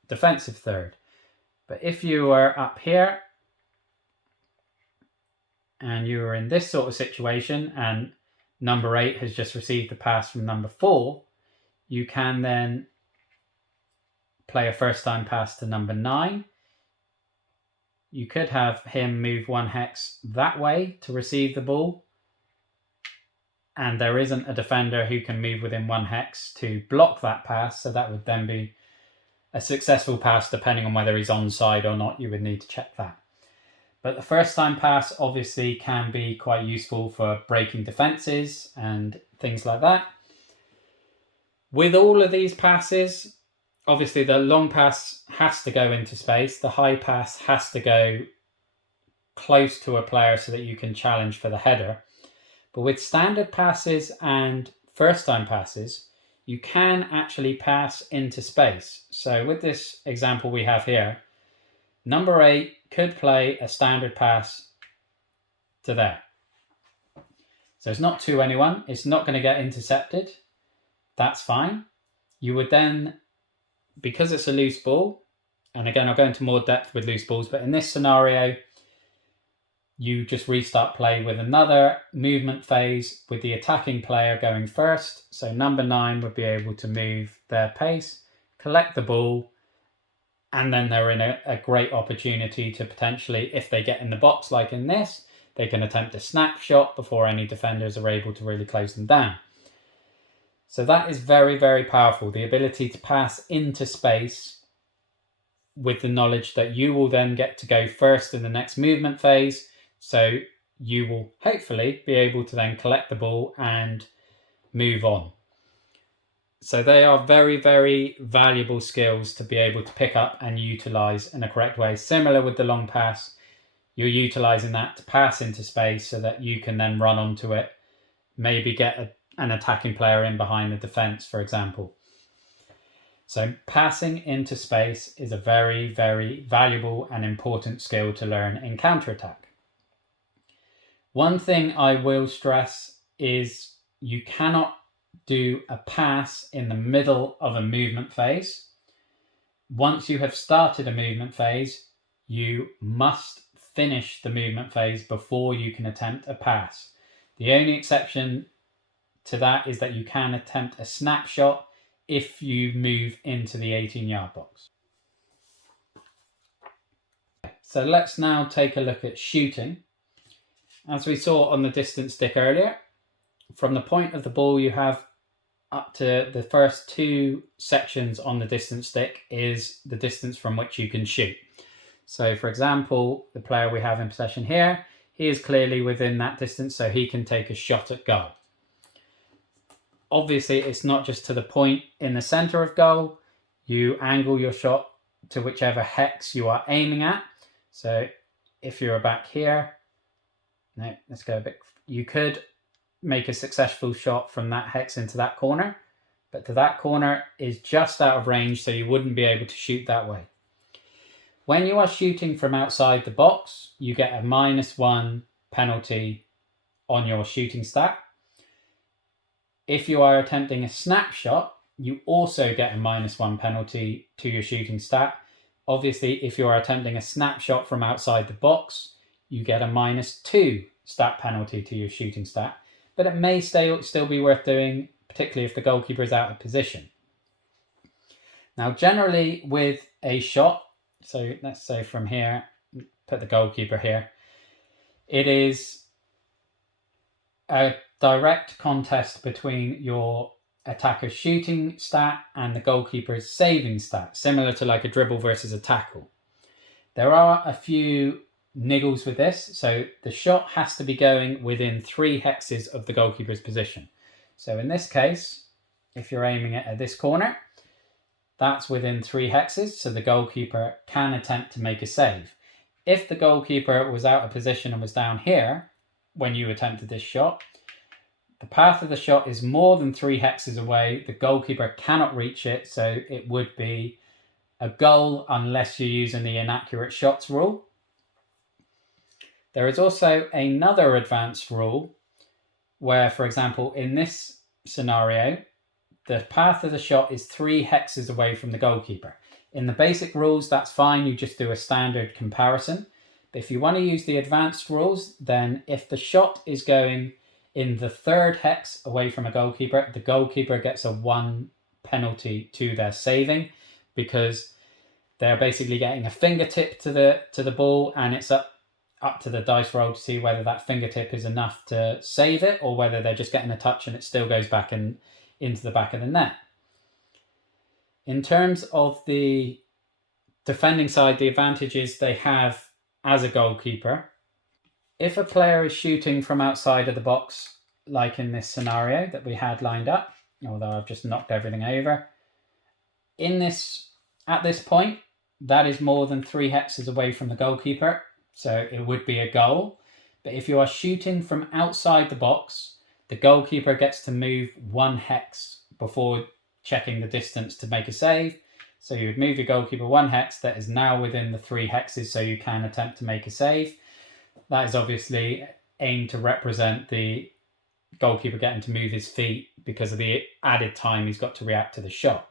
defensive third. But if you were up here and you were in this sort of situation and number 8 has just received the pass from number 4, you can then play a first time pass to number 9. You could have him move 1 hex that way to receive the ball. And there isn't a defender who can move within 1 hex to block that pass. So that would then be a successful pass, depending on whether he's onside or not. You would need to check that. But the first time pass obviously can be quite useful for breaking defenses and things like that. With all of these passes, obviously the long pass has to go into space. The high pass has to go close to a player so that you can challenge for the header. But with standard passes and first time passes, you can actually pass into space. So with this example we have here, number 8 could play a standard pass to there. So it's not to anyone. It's not going to get intercepted. That's fine. You would then, because it's a loose ball, and again, I'll go into more depth with loose balls, but in this scenario, you just restart play with another movement phase with the attacking player going first. So number 9 would be able to move their pace, collect the ball, and then they're in a great opportunity to potentially, if they get in the box like in this, they can attempt a snapshot before any defenders are able to really close them down. So that is very, very powerful. The ability to pass into space with the knowledge that you will then get to go first in the next movement phase. So you will hopefully be able to then collect the ball and move on. So they are very, very valuable skills to be able to pick up and utilize in a correct way. Similar with the long pass, you're utilizing that to pass into space so that you can then run onto it, maybe get an attacking player in behind the defense, for example. So passing into space is a very, very valuable and important skill to learn in counterattack. One thing I will stress is you cannot do a pass in the middle of a movement phase. Once you have started a movement phase, you must finish the movement phase before you can attempt a pass. The only exception to that is that you can attempt a snapshot if you move into the 18-yard box. So let's now take a look at shooting. As we saw on the distance stick earlier, from the point of the ball you have up to the first 2 sections on the distance stick is the distance from which you can shoot. So for example, the player we have in possession here, he is clearly within that distance, so he can take a shot at goal. Obviously, it's not just to the point in the center of goal. You angle your shot to whichever hex you are aiming at. So if you're back here, no, let's go a bit. You could make a successful shot from that hex into that corner, but to that corner is just out of range, so you wouldn't be able to shoot that way. When you are shooting from outside the box, you get a -1 penalty on your shooting stat. If you are attempting a snapshot, you also get a -1 penalty to your shooting stat. Obviously, if you are attempting a snapshot from outside the box, you get a -2 stat penalty to your shooting stat. But it may still be worth doing, particularly if the goalkeeper is out of position. Now, generally with a shot, so let's say from here, put the goalkeeper here, it is a direct contest between your attacker's shooting stat and the goalkeeper's saving stat, similar to like a dribble versus a tackle. There are a few niggles with this. So the shot has to be going within 3 hexes of the goalkeeper's position. So in this case, if you're aiming it at this corner, that's within 3 hexes, so the goalkeeper can attempt to make a save. If the goalkeeper was out of position and was down here when you attempted this shot, the path of the shot is more than 3 hexes away. The goalkeeper cannot reach it, so it would be a goal unless you're using the inaccurate shots rule. There is also another advanced rule where, for example, in this scenario, the path of the shot is 3 hexes away from the goalkeeper. In the basic rules, that's fine. You just do a standard comparison. But if you want to use the advanced rules, then if the shot is going in the 3rd hex away from a goalkeeper, the goalkeeper gets a 1 penalty to their saving, because they're basically getting a fingertip to the ball, and it's up to the dice roll to see whether that fingertip is enough to save it, or whether they're just getting a touch and it still goes back into the back of the net. In terms of the defending side, the advantages they have as a goalkeeper: if a player is shooting from outside of the box, like in this scenario that we had lined up, although I've just knocked everything over, at this point, that is more than 3 hexes away from the goalkeeper, so it would be a goal. But if you are shooting from outside the box, the goalkeeper gets to move 1 hex before checking the distance to make a save. So you would move your goalkeeper 1 hex that is now within the 3 hexes, so you can attempt to make a save. That is obviously aimed to represent the goalkeeper getting to move his feet because of the added time he's got to react to the shot.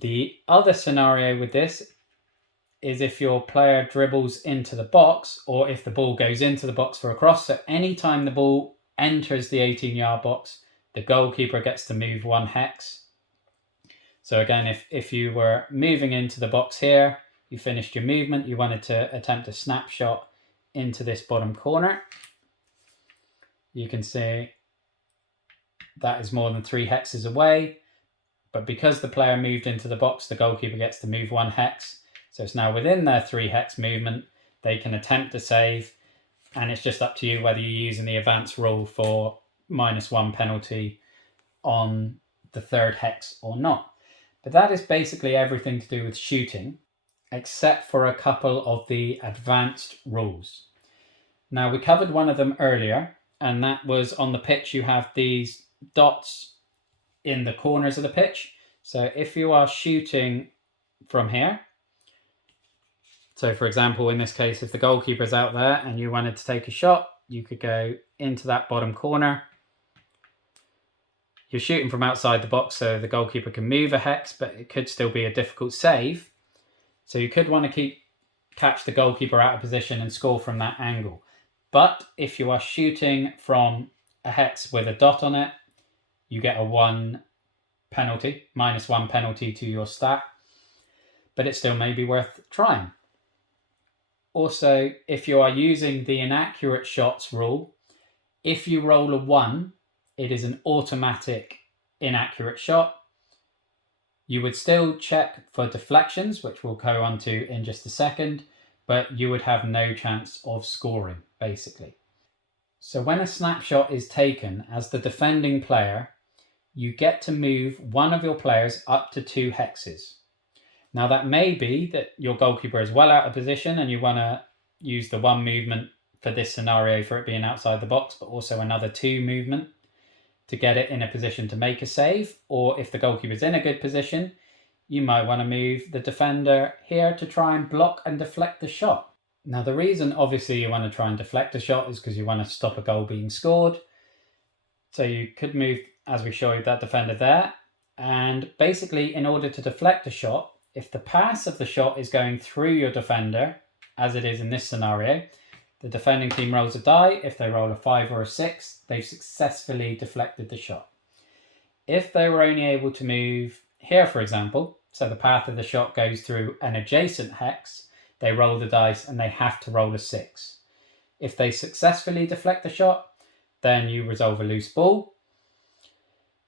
The other scenario with this is if your player dribbles into the box, or if the ball goes into the box for a cross. So anytime the ball enters the 18-yard box, the goalkeeper gets to move 1 hex. So again, if you were moving into the box here, you finished your movement, you wanted to attempt a snapshot into this bottom corner, you can see that is more than 3 hexes away. But because the player moved into the box, the goalkeeper gets to move 1 hex. So it's now within their 3 hex movement. They can attempt to save, and it's just up to you whether you're using the advanced rule for -1 penalty on the 3rd hex or not. But that is basically everything to do with shooting, except for a couple of the advanced rules. Now, we covered one of them earlier, and that was on the pitch you have these dots in the corners of the pitch. So if you are shooting from here, so for example, in this case, if the goalkeeper's out there and you wanted to take a shot, you could go into that bottom corner. You're shooting from outside the box, so the goalkeeper can move a hex, but it could still be a difficult save. So you could want to catch the goalkeeper out of position and score from that angle. But if you are shooting from a hex with a dot on it, you get a 1 penalty, -1 penalty to your stat, but it still may be worth trying. Also, if you are using the inaccurate shots rule, if you roll a 1, it is an automatic inaccurate shot. You would still check for deflections, which we'll go on to in just a second, but you would have no chance of scoring, basically. So when a snapshot is taken as the defending player, you get to move one of your players up to 2 hexes. Now, that may be that your goalkeeper is well out of position and you want to use the 1 movement for this scenario for it being outside the box, but also another 2 movement to get it in a position to make a save. Or if the goalkeeper's in a good position, you might want to move the defender here to try and block and deflect the shot. Now, the reason obviously you want to try and deflect a shot is because you want to stop a goal being scored. So you could move, as we showed, that defender there. And basically, in order to deflect a shot, if the pass of the shot is going through your defender, as it is in this scenario, the defending team rolls a die. If they roll a 5 or a 6, they've successfully deflected the shot. If they were only able to move here, for example, so the path of the shot goes through an adjacent hex, they roll the dice and they have to roll a 6. If they successfully deflect the shot, then you resolve a loose ball.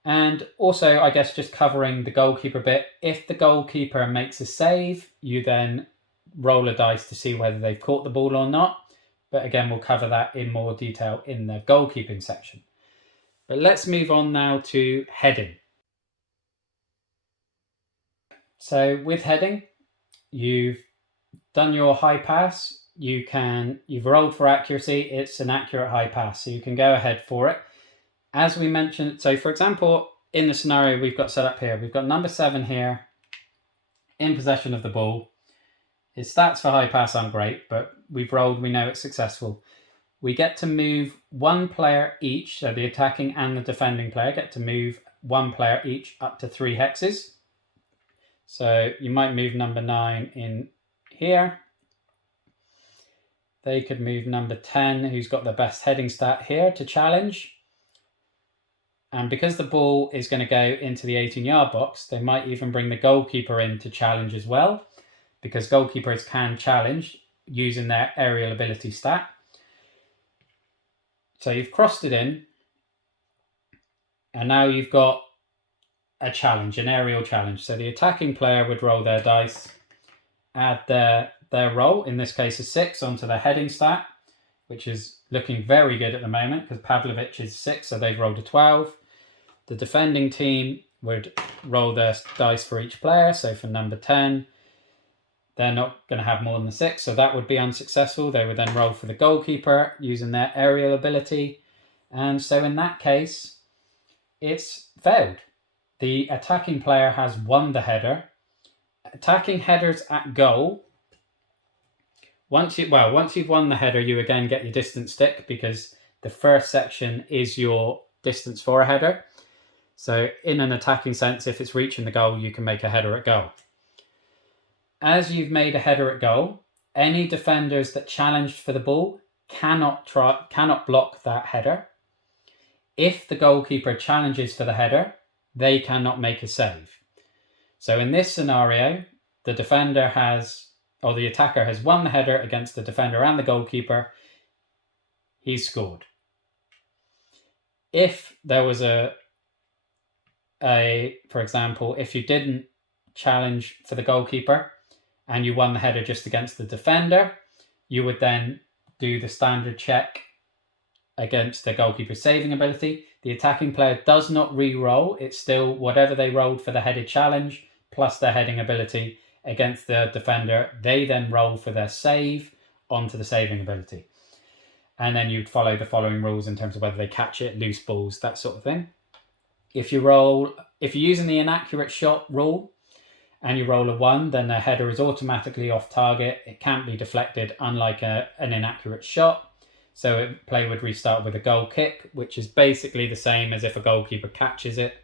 And also, I guess, just covering the goalkeeper bit, if the goalkeeper makes a save, you then roll a dice to see whether they've caught the ball or not. But again, we'll cover that in more detail in the goalkeeping section. But let's move on now to heading. So with heading, you've done your high pass. You've rolled for accuracy. It's an accurate high pass, so you can go ahead for it. As we mentioned, so for example, in the scenario we've got set up here, we've got number 7 here in possession of the ball. His stats for high pass aren't great, but we've rolled, we know it's successful. we get to move one player each, so the attacking and the defending player get to move one player each up to 3 hexes. So you might move number 9 in here. They could move number 10, who's got the best heading stat here, to challenge. And because the ball is going to go into the 18-yard box, they might even bring the goalkeeper in to challenge as well, because goalkeepers can challenge using their aerial ability stat. So you've crossed it in, and now you've got a challenge, an aerial challenge. So the attacking player would roll their dice, add their roll, in this case a 6, onto their heading stat, which is looking very good at the moment because Pavlovic is 6, so they've rolled a 12. The defending team would roll their dice for each player. So for number 10, they're not going to have more than the 6, so that would be unsuccessful. They would then roll for the goalkeeper using their aerial ability. And so in that case, it's failed. The attacking player has won the header. Attacking headers at goal. Once you've won the header, you again get your distance stick because the first section is your distance for a header. So in an attacking sense, if it's reaching the goal, you can make a header at goal. As you've made a header at goal, any defenders that challenged for the ball cannot block that header. If the goalkeeper challenges for the header, they cannot make a save. So in this scenario, the attacker has won the header against the defender and the goalkeeper. He's scored. If there was for example, if you didn't challenge for the goalkeeper and you won the header just against the defender, you would then do the standard check against the goalkeeper's saving ability. The attacking player does not re-roll. It's still whatever they rolled for the headed challenge plus their heading ability against the defender. They then roll for their save onto the saving ability. And then you'd follow the following rules in terms of whether they catch it, loose balls, that sort of thing. If you're using the inaccurate shot rule and you roll a 1, then the header is automatically off target. It can't be deflected, unlike an inaccurate shot. So play would restart with a goal kick, which is basically the same as if a goalkeeper catches it.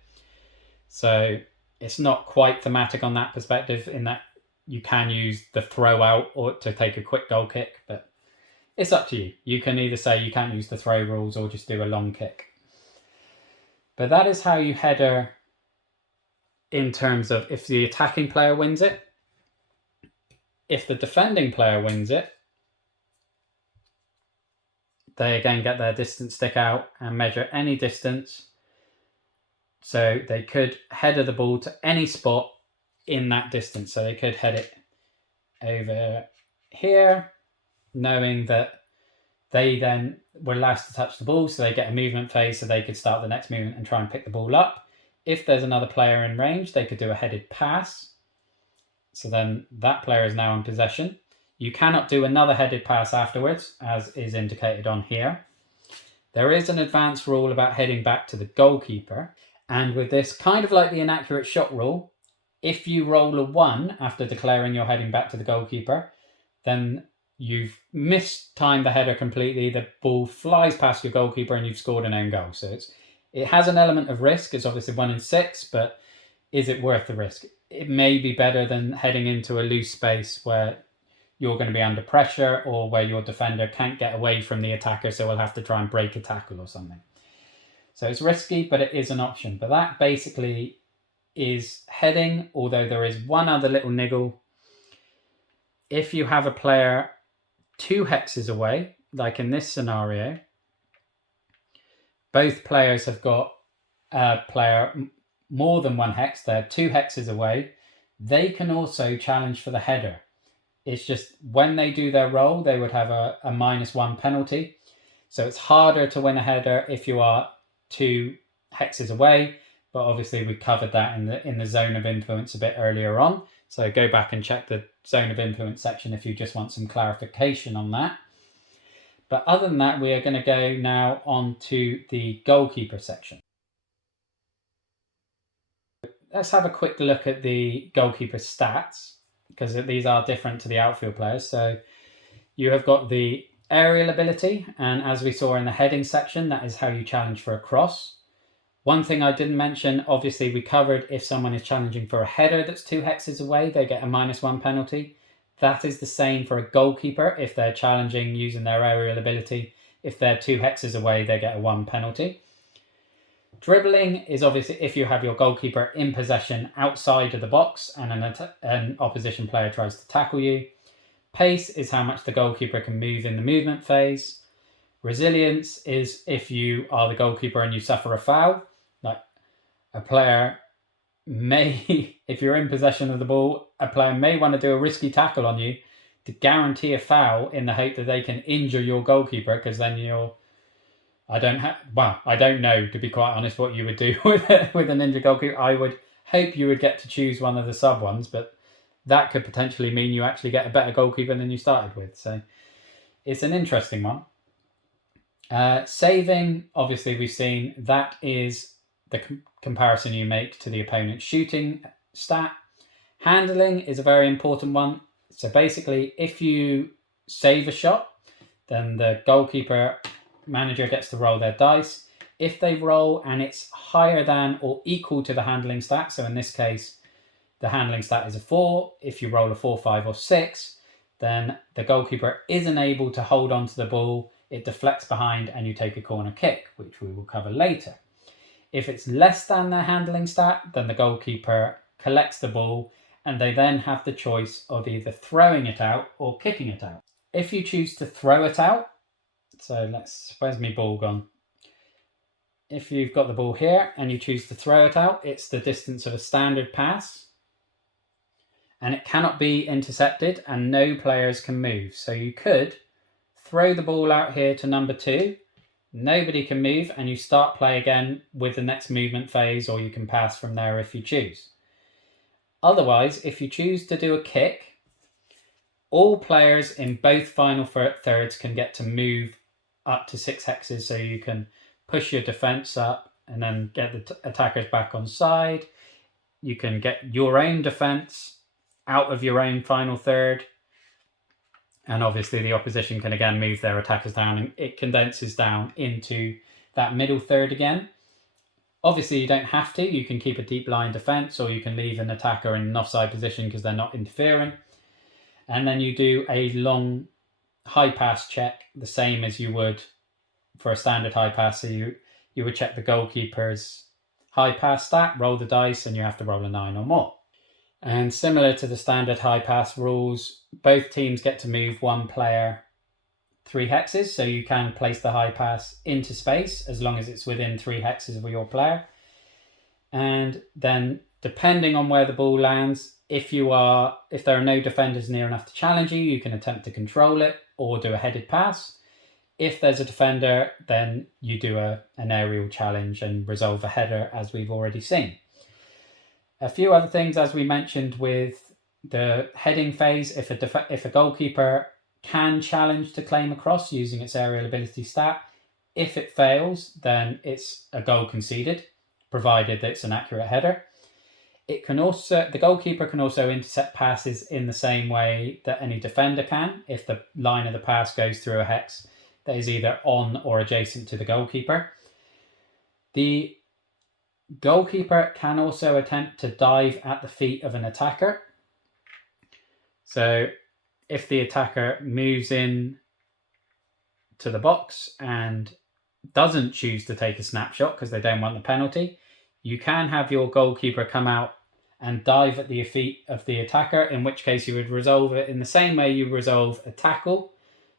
So it's not quite thematic on that perspective, in that you can use the throw out or to take a quick goal kick, but it's up to you. You can either say you can't use the throw rules or just do a long kick. But that is how you header in terms of if the attacking player wins it. If the defending player wins it, they again get their distance stick out and measure any distance. So they could header the ball to any spot in that distance. So they could head it over here, knowing that they then were last to touch the ball, so they get a movement phase, so they could start the next movement and try and pick the ball up. If there's another player in range, they could do a headed pass. So then that player is now in possession. You cannot do another headed pass afterwards, as is indicated on here. There is an advanced rule about heading back to the goalkeeper. And with this, kind of like the inaccurate shot rule, if you roll a 1 after declaring you're heading back to the goalkeeper, then you've mistimed the header completely. The ball flies past your goalkeeper and you've scored an own goal. So it has an element of risk. It's obviously 1 in 6, but is it worth the risk? It may be better than heading into a loose space where you're going to be under pressure or where your defender can't get away from the attacker, so will have to try and break a tackle or something. So it's risky, but it is an option. But that basically is heading, although there is one other little niggle. If you have a player 2 hexes away, like in this scenario, both players have got a player more than 1 hex, they're 2 hexes away, they can also challenge for the header. It's just when they do their roll, they would have a -1 penalty. So it's harder to win a header if you are 2 hexes away, but obviously we covered that in the zone of influence a bit earlier on. So go back and check the zone of influence section if you just want some clarification on that. But other than that, we are going to go now on to the goalkeeper section. Let's have a quick look at the goalkeeper stats, because these are different to the outfield players. So you have got the aerial ability, and as we saw in the heading section, that is how you challenge for a cross. One thing I didn't mention, obviously we covered if someone is challenging for a header that's 2 hexes away, they get a -1 penalty. That is the same for a goalkeeper if they're challenging using their aerial ability. If they're 2 hexes away, they get a 1 penalty. Dribbling is obviously if you have your goalkeeper in possession outside of the box and an opposition player tries to tackle you. Pace is how much the goalkeeper can move in the movement phase. Resilience is if you are the goalkeeper and you suffer a foul. Like a player may, if you're in possession of the ball, a player may want to do a risky tackle on you to guarantee a foul in the hope that they can injure your goalkeeper, because then you're... I don't know, to be quite honest, what you would do with an injured goalkeeper. I would hope you would get to choose one of the sub ones, but that could potentially mean you actually get a better goalkeeper than you started with. So it's an interesting one. Saving, obviously we've seen, that is the comparison you make to the opponent's shooting stat. Handling is a very important one. So basically, if you save a shot, then the goalkeeper manager gets to roll their dice. If they roll and it's higher than or equal to the handling stat, so in this case the handling stat is a 4, if you roll a 4, 5 or 6, then the goalkeeper isn't able to hold on to the ball, it deflects behind and you take a corner kick, which we will cover later. If it's less than their handling stat, then the goalkeeper collects the ball and they then have the choice of either throwing it out or kicking it out. If you choose to throw it out, so where's my ball gone? If you've got the ball here and you choose to throw it out, it's the distance of a standard pass. And it cannot be intercepted and no players can move. So you could throw the ball out here to number 2. Nobody can move and you start play again with the next movement phase, or you can pass from there if you choose. Otherwise, if you choose to do a kick, all players in both final thirds can get to move up to 6 hexes, so you can push your defence up and then get the attackers back on side. You can get your own defence out of your own final third, and obviously the opposition can again move their attackers down, and it condenses down into that middle third again. Obviously you don't have to, you can keep a deep line defence, or you can leave an attacker in an offside position because they're not interfering. And then you do a long high pass check, the same as you would for a standard high pass. So you would check the goalkeeper's high pass stat, roll the dice, and you have to roll a 9 or more. And similar to the standard high pass rules, both teams get to move one player 3 hexes. So you can place the high pass into space as long as it's within 3 hexes of your player. And then depending on where the ball lands, if there are no defenders near enough to challenge you, you can attempt to control it or do a headed pass. If there's a defender, then you do an aerial challenge and resolve a header, as we've already seen. A few other things, as we mentioned with the heading phase, if a goalkeeper can challenge to claim a cross using its aerial ability stat, if it fails, then it's a goal conceded, provided that it's an accurate header. The goalkeeper can also intercept passes in the same way that any defender can, if the line of the pass goes through a hex that is either on or adjacent to the goalkeeper. The goalkeeper can also attempt to dive at the feet of an attacker. So if the attacker moves in to the box and doesn't choose to take a snapshot because they don't want the penalty, you can have your goalkeeper come out and dive at the feet of the attacker, in which case you would resolve it in the same way you resolve a tackle,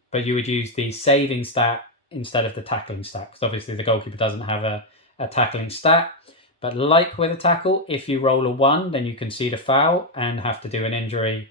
but you would use the saving stat instead of the tackling stat, because obviously the goalkeeper doesn't have a tackling stat. But like with a tackle, if you roll a 1, then you concede a foul and have to do an injury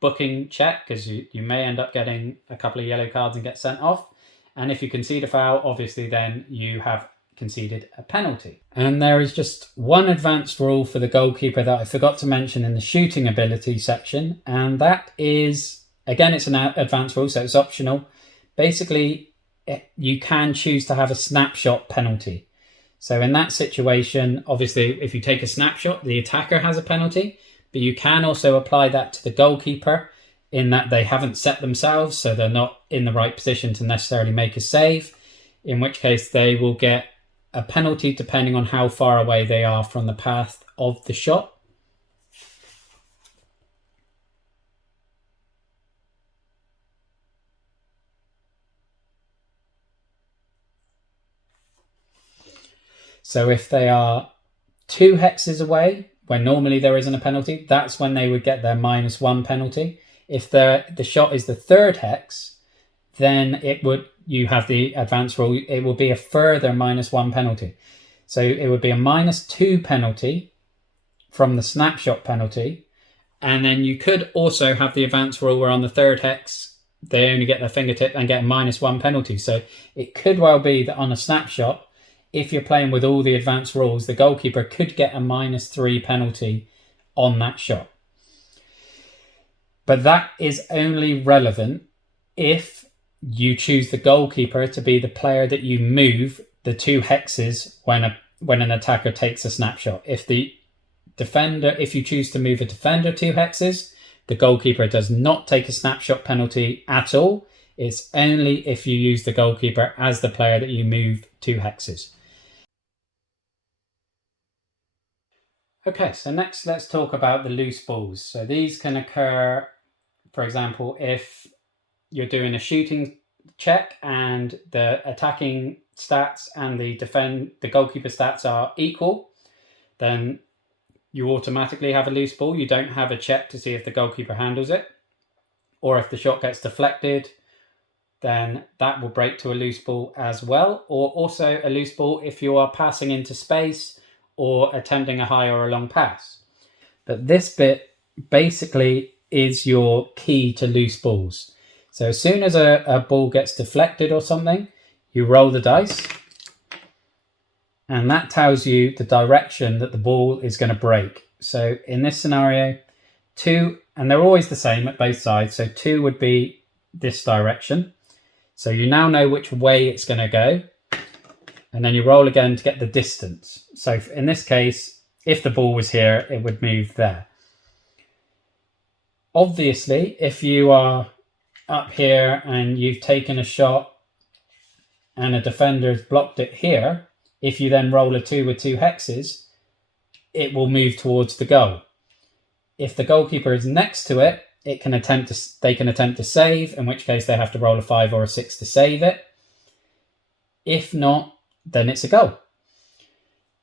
booking check, because you may end up getting a couple of yellow cards and get sent off. And if you concede a foul, obviously then you have conceded a penalty. And there is just one advanced rule for the goalkeeper that I forgot to mention in the shooting ability section, and that is, again, it's an advanced rule, so it's optional. Basically, you can choose to have a snapshot penalty. So in that situation, obviously, if you take a snapshot, the attacker has a penalty, but you can also apply that to the goalkeeper in that they haven't set themselves, so they're not in the right position to necessarily make a save, in which case they will get a penalty depending on how far away they are from the path of the shot. So if they are 2 hexes away, when normally there isn't a penalty, that's when they would get their -1 penalty. If the shot is the 3rd hex, then you have the advanced rule, it will be a further -1 penalty. So it would be a -2 penalty from the snapshot penalty. And then you could also have the advanced rule where on the 3rd hex, they only get their fingertip and get a -1 penalty. So it could well be that on a snapshot, if you're playing with all the advanced rules, the goalkeeper could get a -3 penalty on that shot. But that is only relevant if you choose the goalkeeper to be the player that you move the 2 hexes when an attacker takes a snapshot. If you choose to move a defender 2 hexes, the goalkeeper does not take a snapshot penalty at all. It's only if you use the goalkeeper as the player that you move 2 hexes. Okay, so next let's talk about the loose balls. So these can occur, for example, if you're doing a shooting check and the attacking stats and the goalkeeper stats are equal, then you automatically have a loose ball. You don't have a check to see if the goalkeeper handles it. Or if the shot gets deflected, then that will break to a loose ball as well. Or also a loose ball if you are passing into space or attempting a high or a long pass. But this bit basically is your key to loose balls. So as soon as a ball gets deflected or something, you roll the dice, and that tells you the direction that the ball is going to break. So in this scenario, 2, and they're always the same at both sides, so 2 would be this direction. So you now know which way it's going to go, and then you roll again to get the distance. So in this case, if the ball was here, it would move there. Obviously, if you are up here and you've taken a shot and a defender's blocked it here, if you then roll a 2 with 2 hexes, it will move towards the goal. If the goalkeeper is next to it, they can attempt to save, in which case they have to roll a 5 or a 6 to save it. If not, then it's a goal.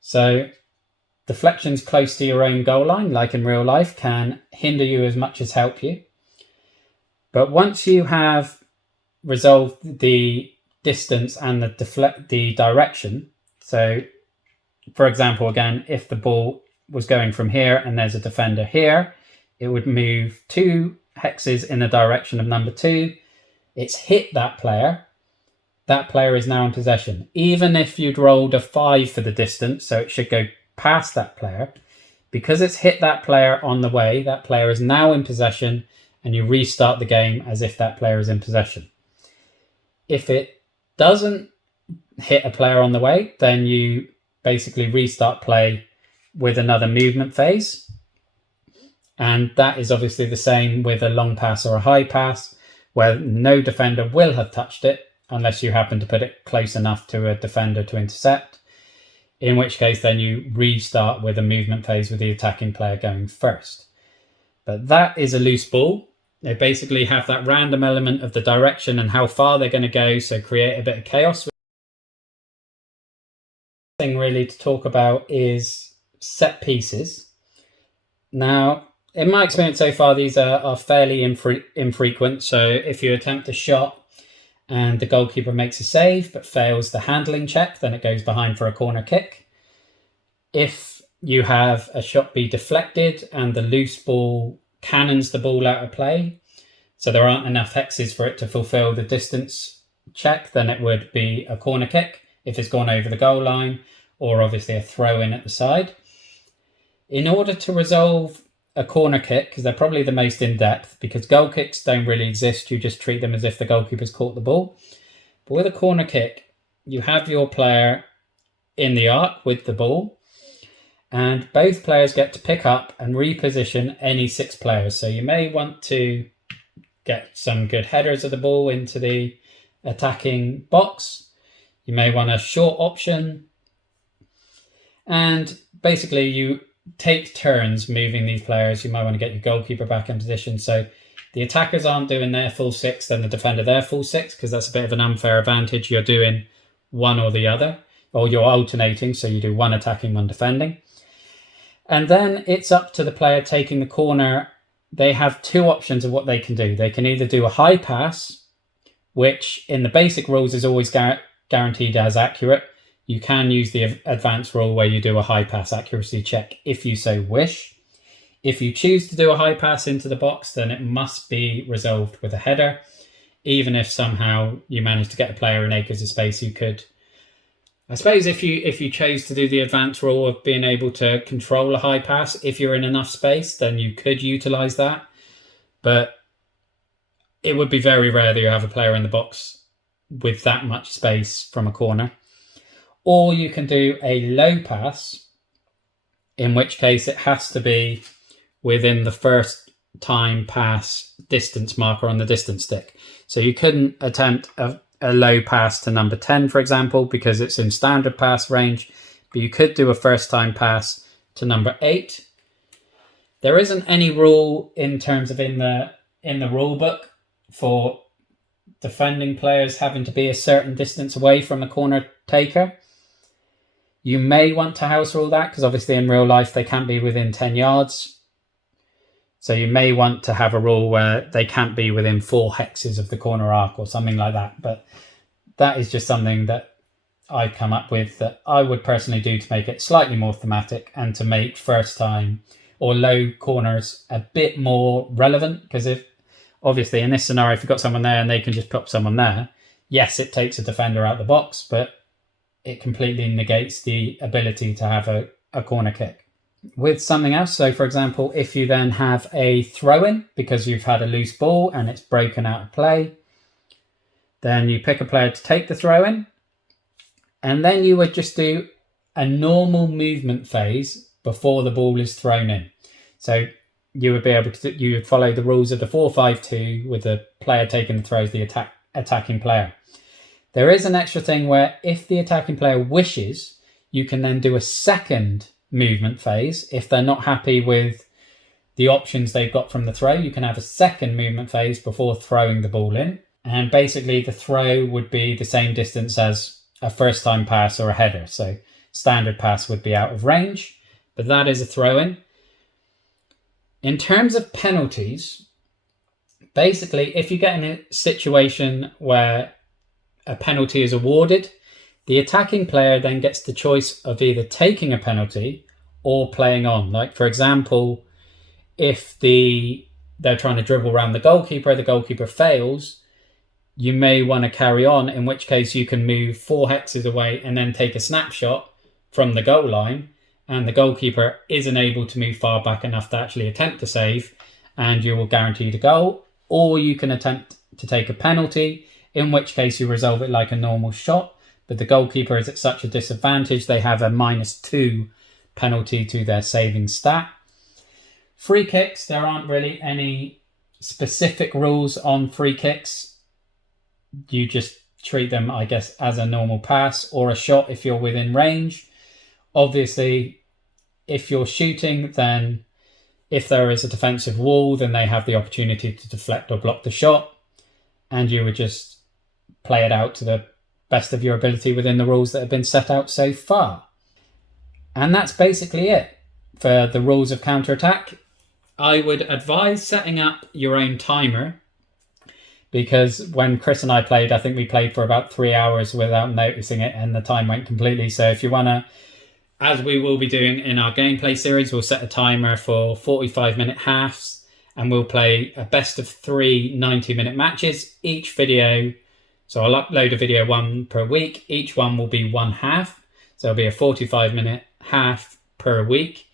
So deflections close to your own goal line, like in real life, can hinder you as much as help you. But once you have resolved the distance and the direction, so for example, again, if the ball was going from here and there's a defender here, it would move 2 hexes in the direction of number 2. It's hit that player. That player is now in possession. Even if you'd rolled a 5 for the distance, so it should go past that player, because it's hit that player on the way, that player is now in possession, and you restart the game as if that player is in possession. If it doesn't hit a player on the way, then you basically restart play with another movement phase. And that is obviously the same with a long pass or a high pass, where no defender will have touched it unless you happen to put it close enough to a defender to intercept, in which case then you restart with a movement phase with the attacking player going first. But that is a loose ball. They basically have that random element of the direction and how far they're going to go, so create a bit of chaos. The thing really to talk about is set pieces. Now, in my experience so far, these are fairly infrequent. So if you attempt a shot and the goalkeeper makes a save but fails the handling check, then it goes behind for a corner kick. If you have a shot be deflected and the loose ball cannons the ball out of play, so there aren't enough hexes for it to fulfill the distance check, then it would be a corner kick if it's gone over the goal line, or obviously a throw in at the side. In order to resolve a corner kick, because they're probably the most in-depth, because goal kicks don't really exist, you just treat them as if the goalkeeper's caught the ball. But with a corner kick, you have your player in the arc with the ball, and both players get to pick up and reposition any 6 players. So you may want to get some good headers of the ball into the attacking box. You may want a short option. And basically you take turns moving these players. You might want to get your goalkeeper back in position. So the attackers aren't doing their full 6, then the defender their full 6, because that's a bit of an unfair advantage. You're doing one or the other, or you're alternating. So you do one attacking, one defending. And then it's up to the player taking the corner. They have 2 options of what they can do. They can either do a high pass, which in the basic rules is always guaranteed as accurate. You can use the advanced rule where you do a high pass accuracy check if you so wish. If you choose to do a high pass into the box, then it must be resolved with a header. Even if somehow you manage to get a player in acres of space, you could... I suppose if you chose to do the advanced rule of being able to control a high pass, if you're in enough space, then you could utilise that. But it would be very rare that you have a player in the box with that much space from a corner. Or you can do a low pass, in which case it has to be within the first time pass distance marker on the distance stick. So you couldn't attempt a low pass to number 10, for example, because it's in standard pass range, but you could do a first time pass to number 8. There isn't any rule in terms of in the rule book for defending players having to be a certain distance away from the corner taker. You may want to house rule that, because obviously in real life they can't be within 10 yards. So you may want to have a rule where they can't be within 4 hexes of the corner arc or something like that. But that is just something that I come up with that I would personally do to make it slightly more thematic and to make first time or low corners a bit more relevant. Because if obviously in this scenario, if you've got someone there and they can just pop someone there, yes, it takes a defender out the box, but it completely negates the ability to have a corner kick. With something else, so for example, if you then have a throw-in because you've had a loose ball and it's broken out of play, then you pick a player to take the throw-in, and then you would just do a normal movement phase before the ball is thrown in. So you would be able to, you would follow the rules of the 4-5-2 with the player taking the throw as the attacking player. There is an extra thing where if the attacking player wishes, you can then do a second movement phase. If they're not happy with the options they've got from the throw, you can have a second movement phase before throwing the ball in. And basically the throw would be the same distance as a first time pass or a header. So standard pass would be out of range, but that is a throw in. In terms of penalties, basically if you get in a situation where a penalty is awarded, the attacking player then gets the choice of either taking a penalty or playing on. Like, for example, if they're trying to dribble around the goalkeeper fails, you may want to carry on, in which case you can move 4 hexes away and then take a snapshot from the goal line, and the goalkeeper isn't able to move far back enough to actually attempt to save, and you will guarantee the goal. Or you can attempt to take a penalty, in which case you resolve it like a normal shot, but the goalkeeper is at such a disadvantage they have a -2 penalty to their saving stat. Free kicks, there aren't really any specific rules on free kicks. You just treat them, I guess, as a normal pass or a shot if you're within range. Obviously, if you're shooting, then if there is a defensive wall, then they have the opportunity to deflect or block the shot, and you would just play it out to the best of your ability within the rules that have been set out so far. And that's basically it for the rules of counter-attack. I would advise setting up your own timer, because when Chris and I played, I think we played for about 3 hours without noticing it, and the time went completely. So if you want to, as we will be doing in our gameplay series, we'll set a timer for 45-minute halves, and we'll play a best of 3 90-minute matches. Each video, so I'll upload a video 1 per week. Each one will be 1 half. So it'll be a 45-minute half per week.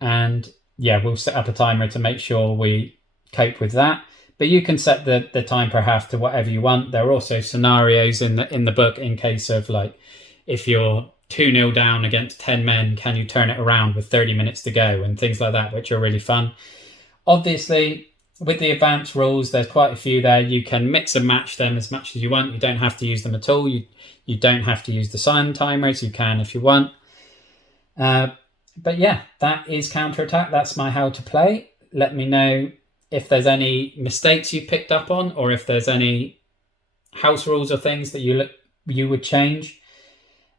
And yeah, we'll set up a timer to make sure we cope with that. But you can set the time per half to whatever you want. There are also scenarios in the book in case of, like, if you're 2-0 down against 10 men, can you turn it around with 30 minutes to go, and things like that, which are really fun. Obviously, with the advanced rules, there's quite a few there. You can mix and match them as much as you want. You don't have to use them at all. You don't have to use the sign timers. You can if you want. But yeah, that is Counterattack. That's my how to play. Let me know if there's any mistakes you picked up on, or if there's any house rules or things that you would change.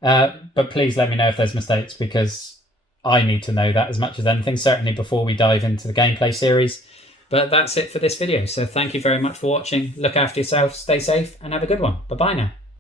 But please let me know if there's mistakes, because I need to know that as much as anything, certainly before we dive into the gameplay series. But that's it for this video. So thank you very much for watching. Look after yourself, stay safe, and have a good one. Bye-bye now.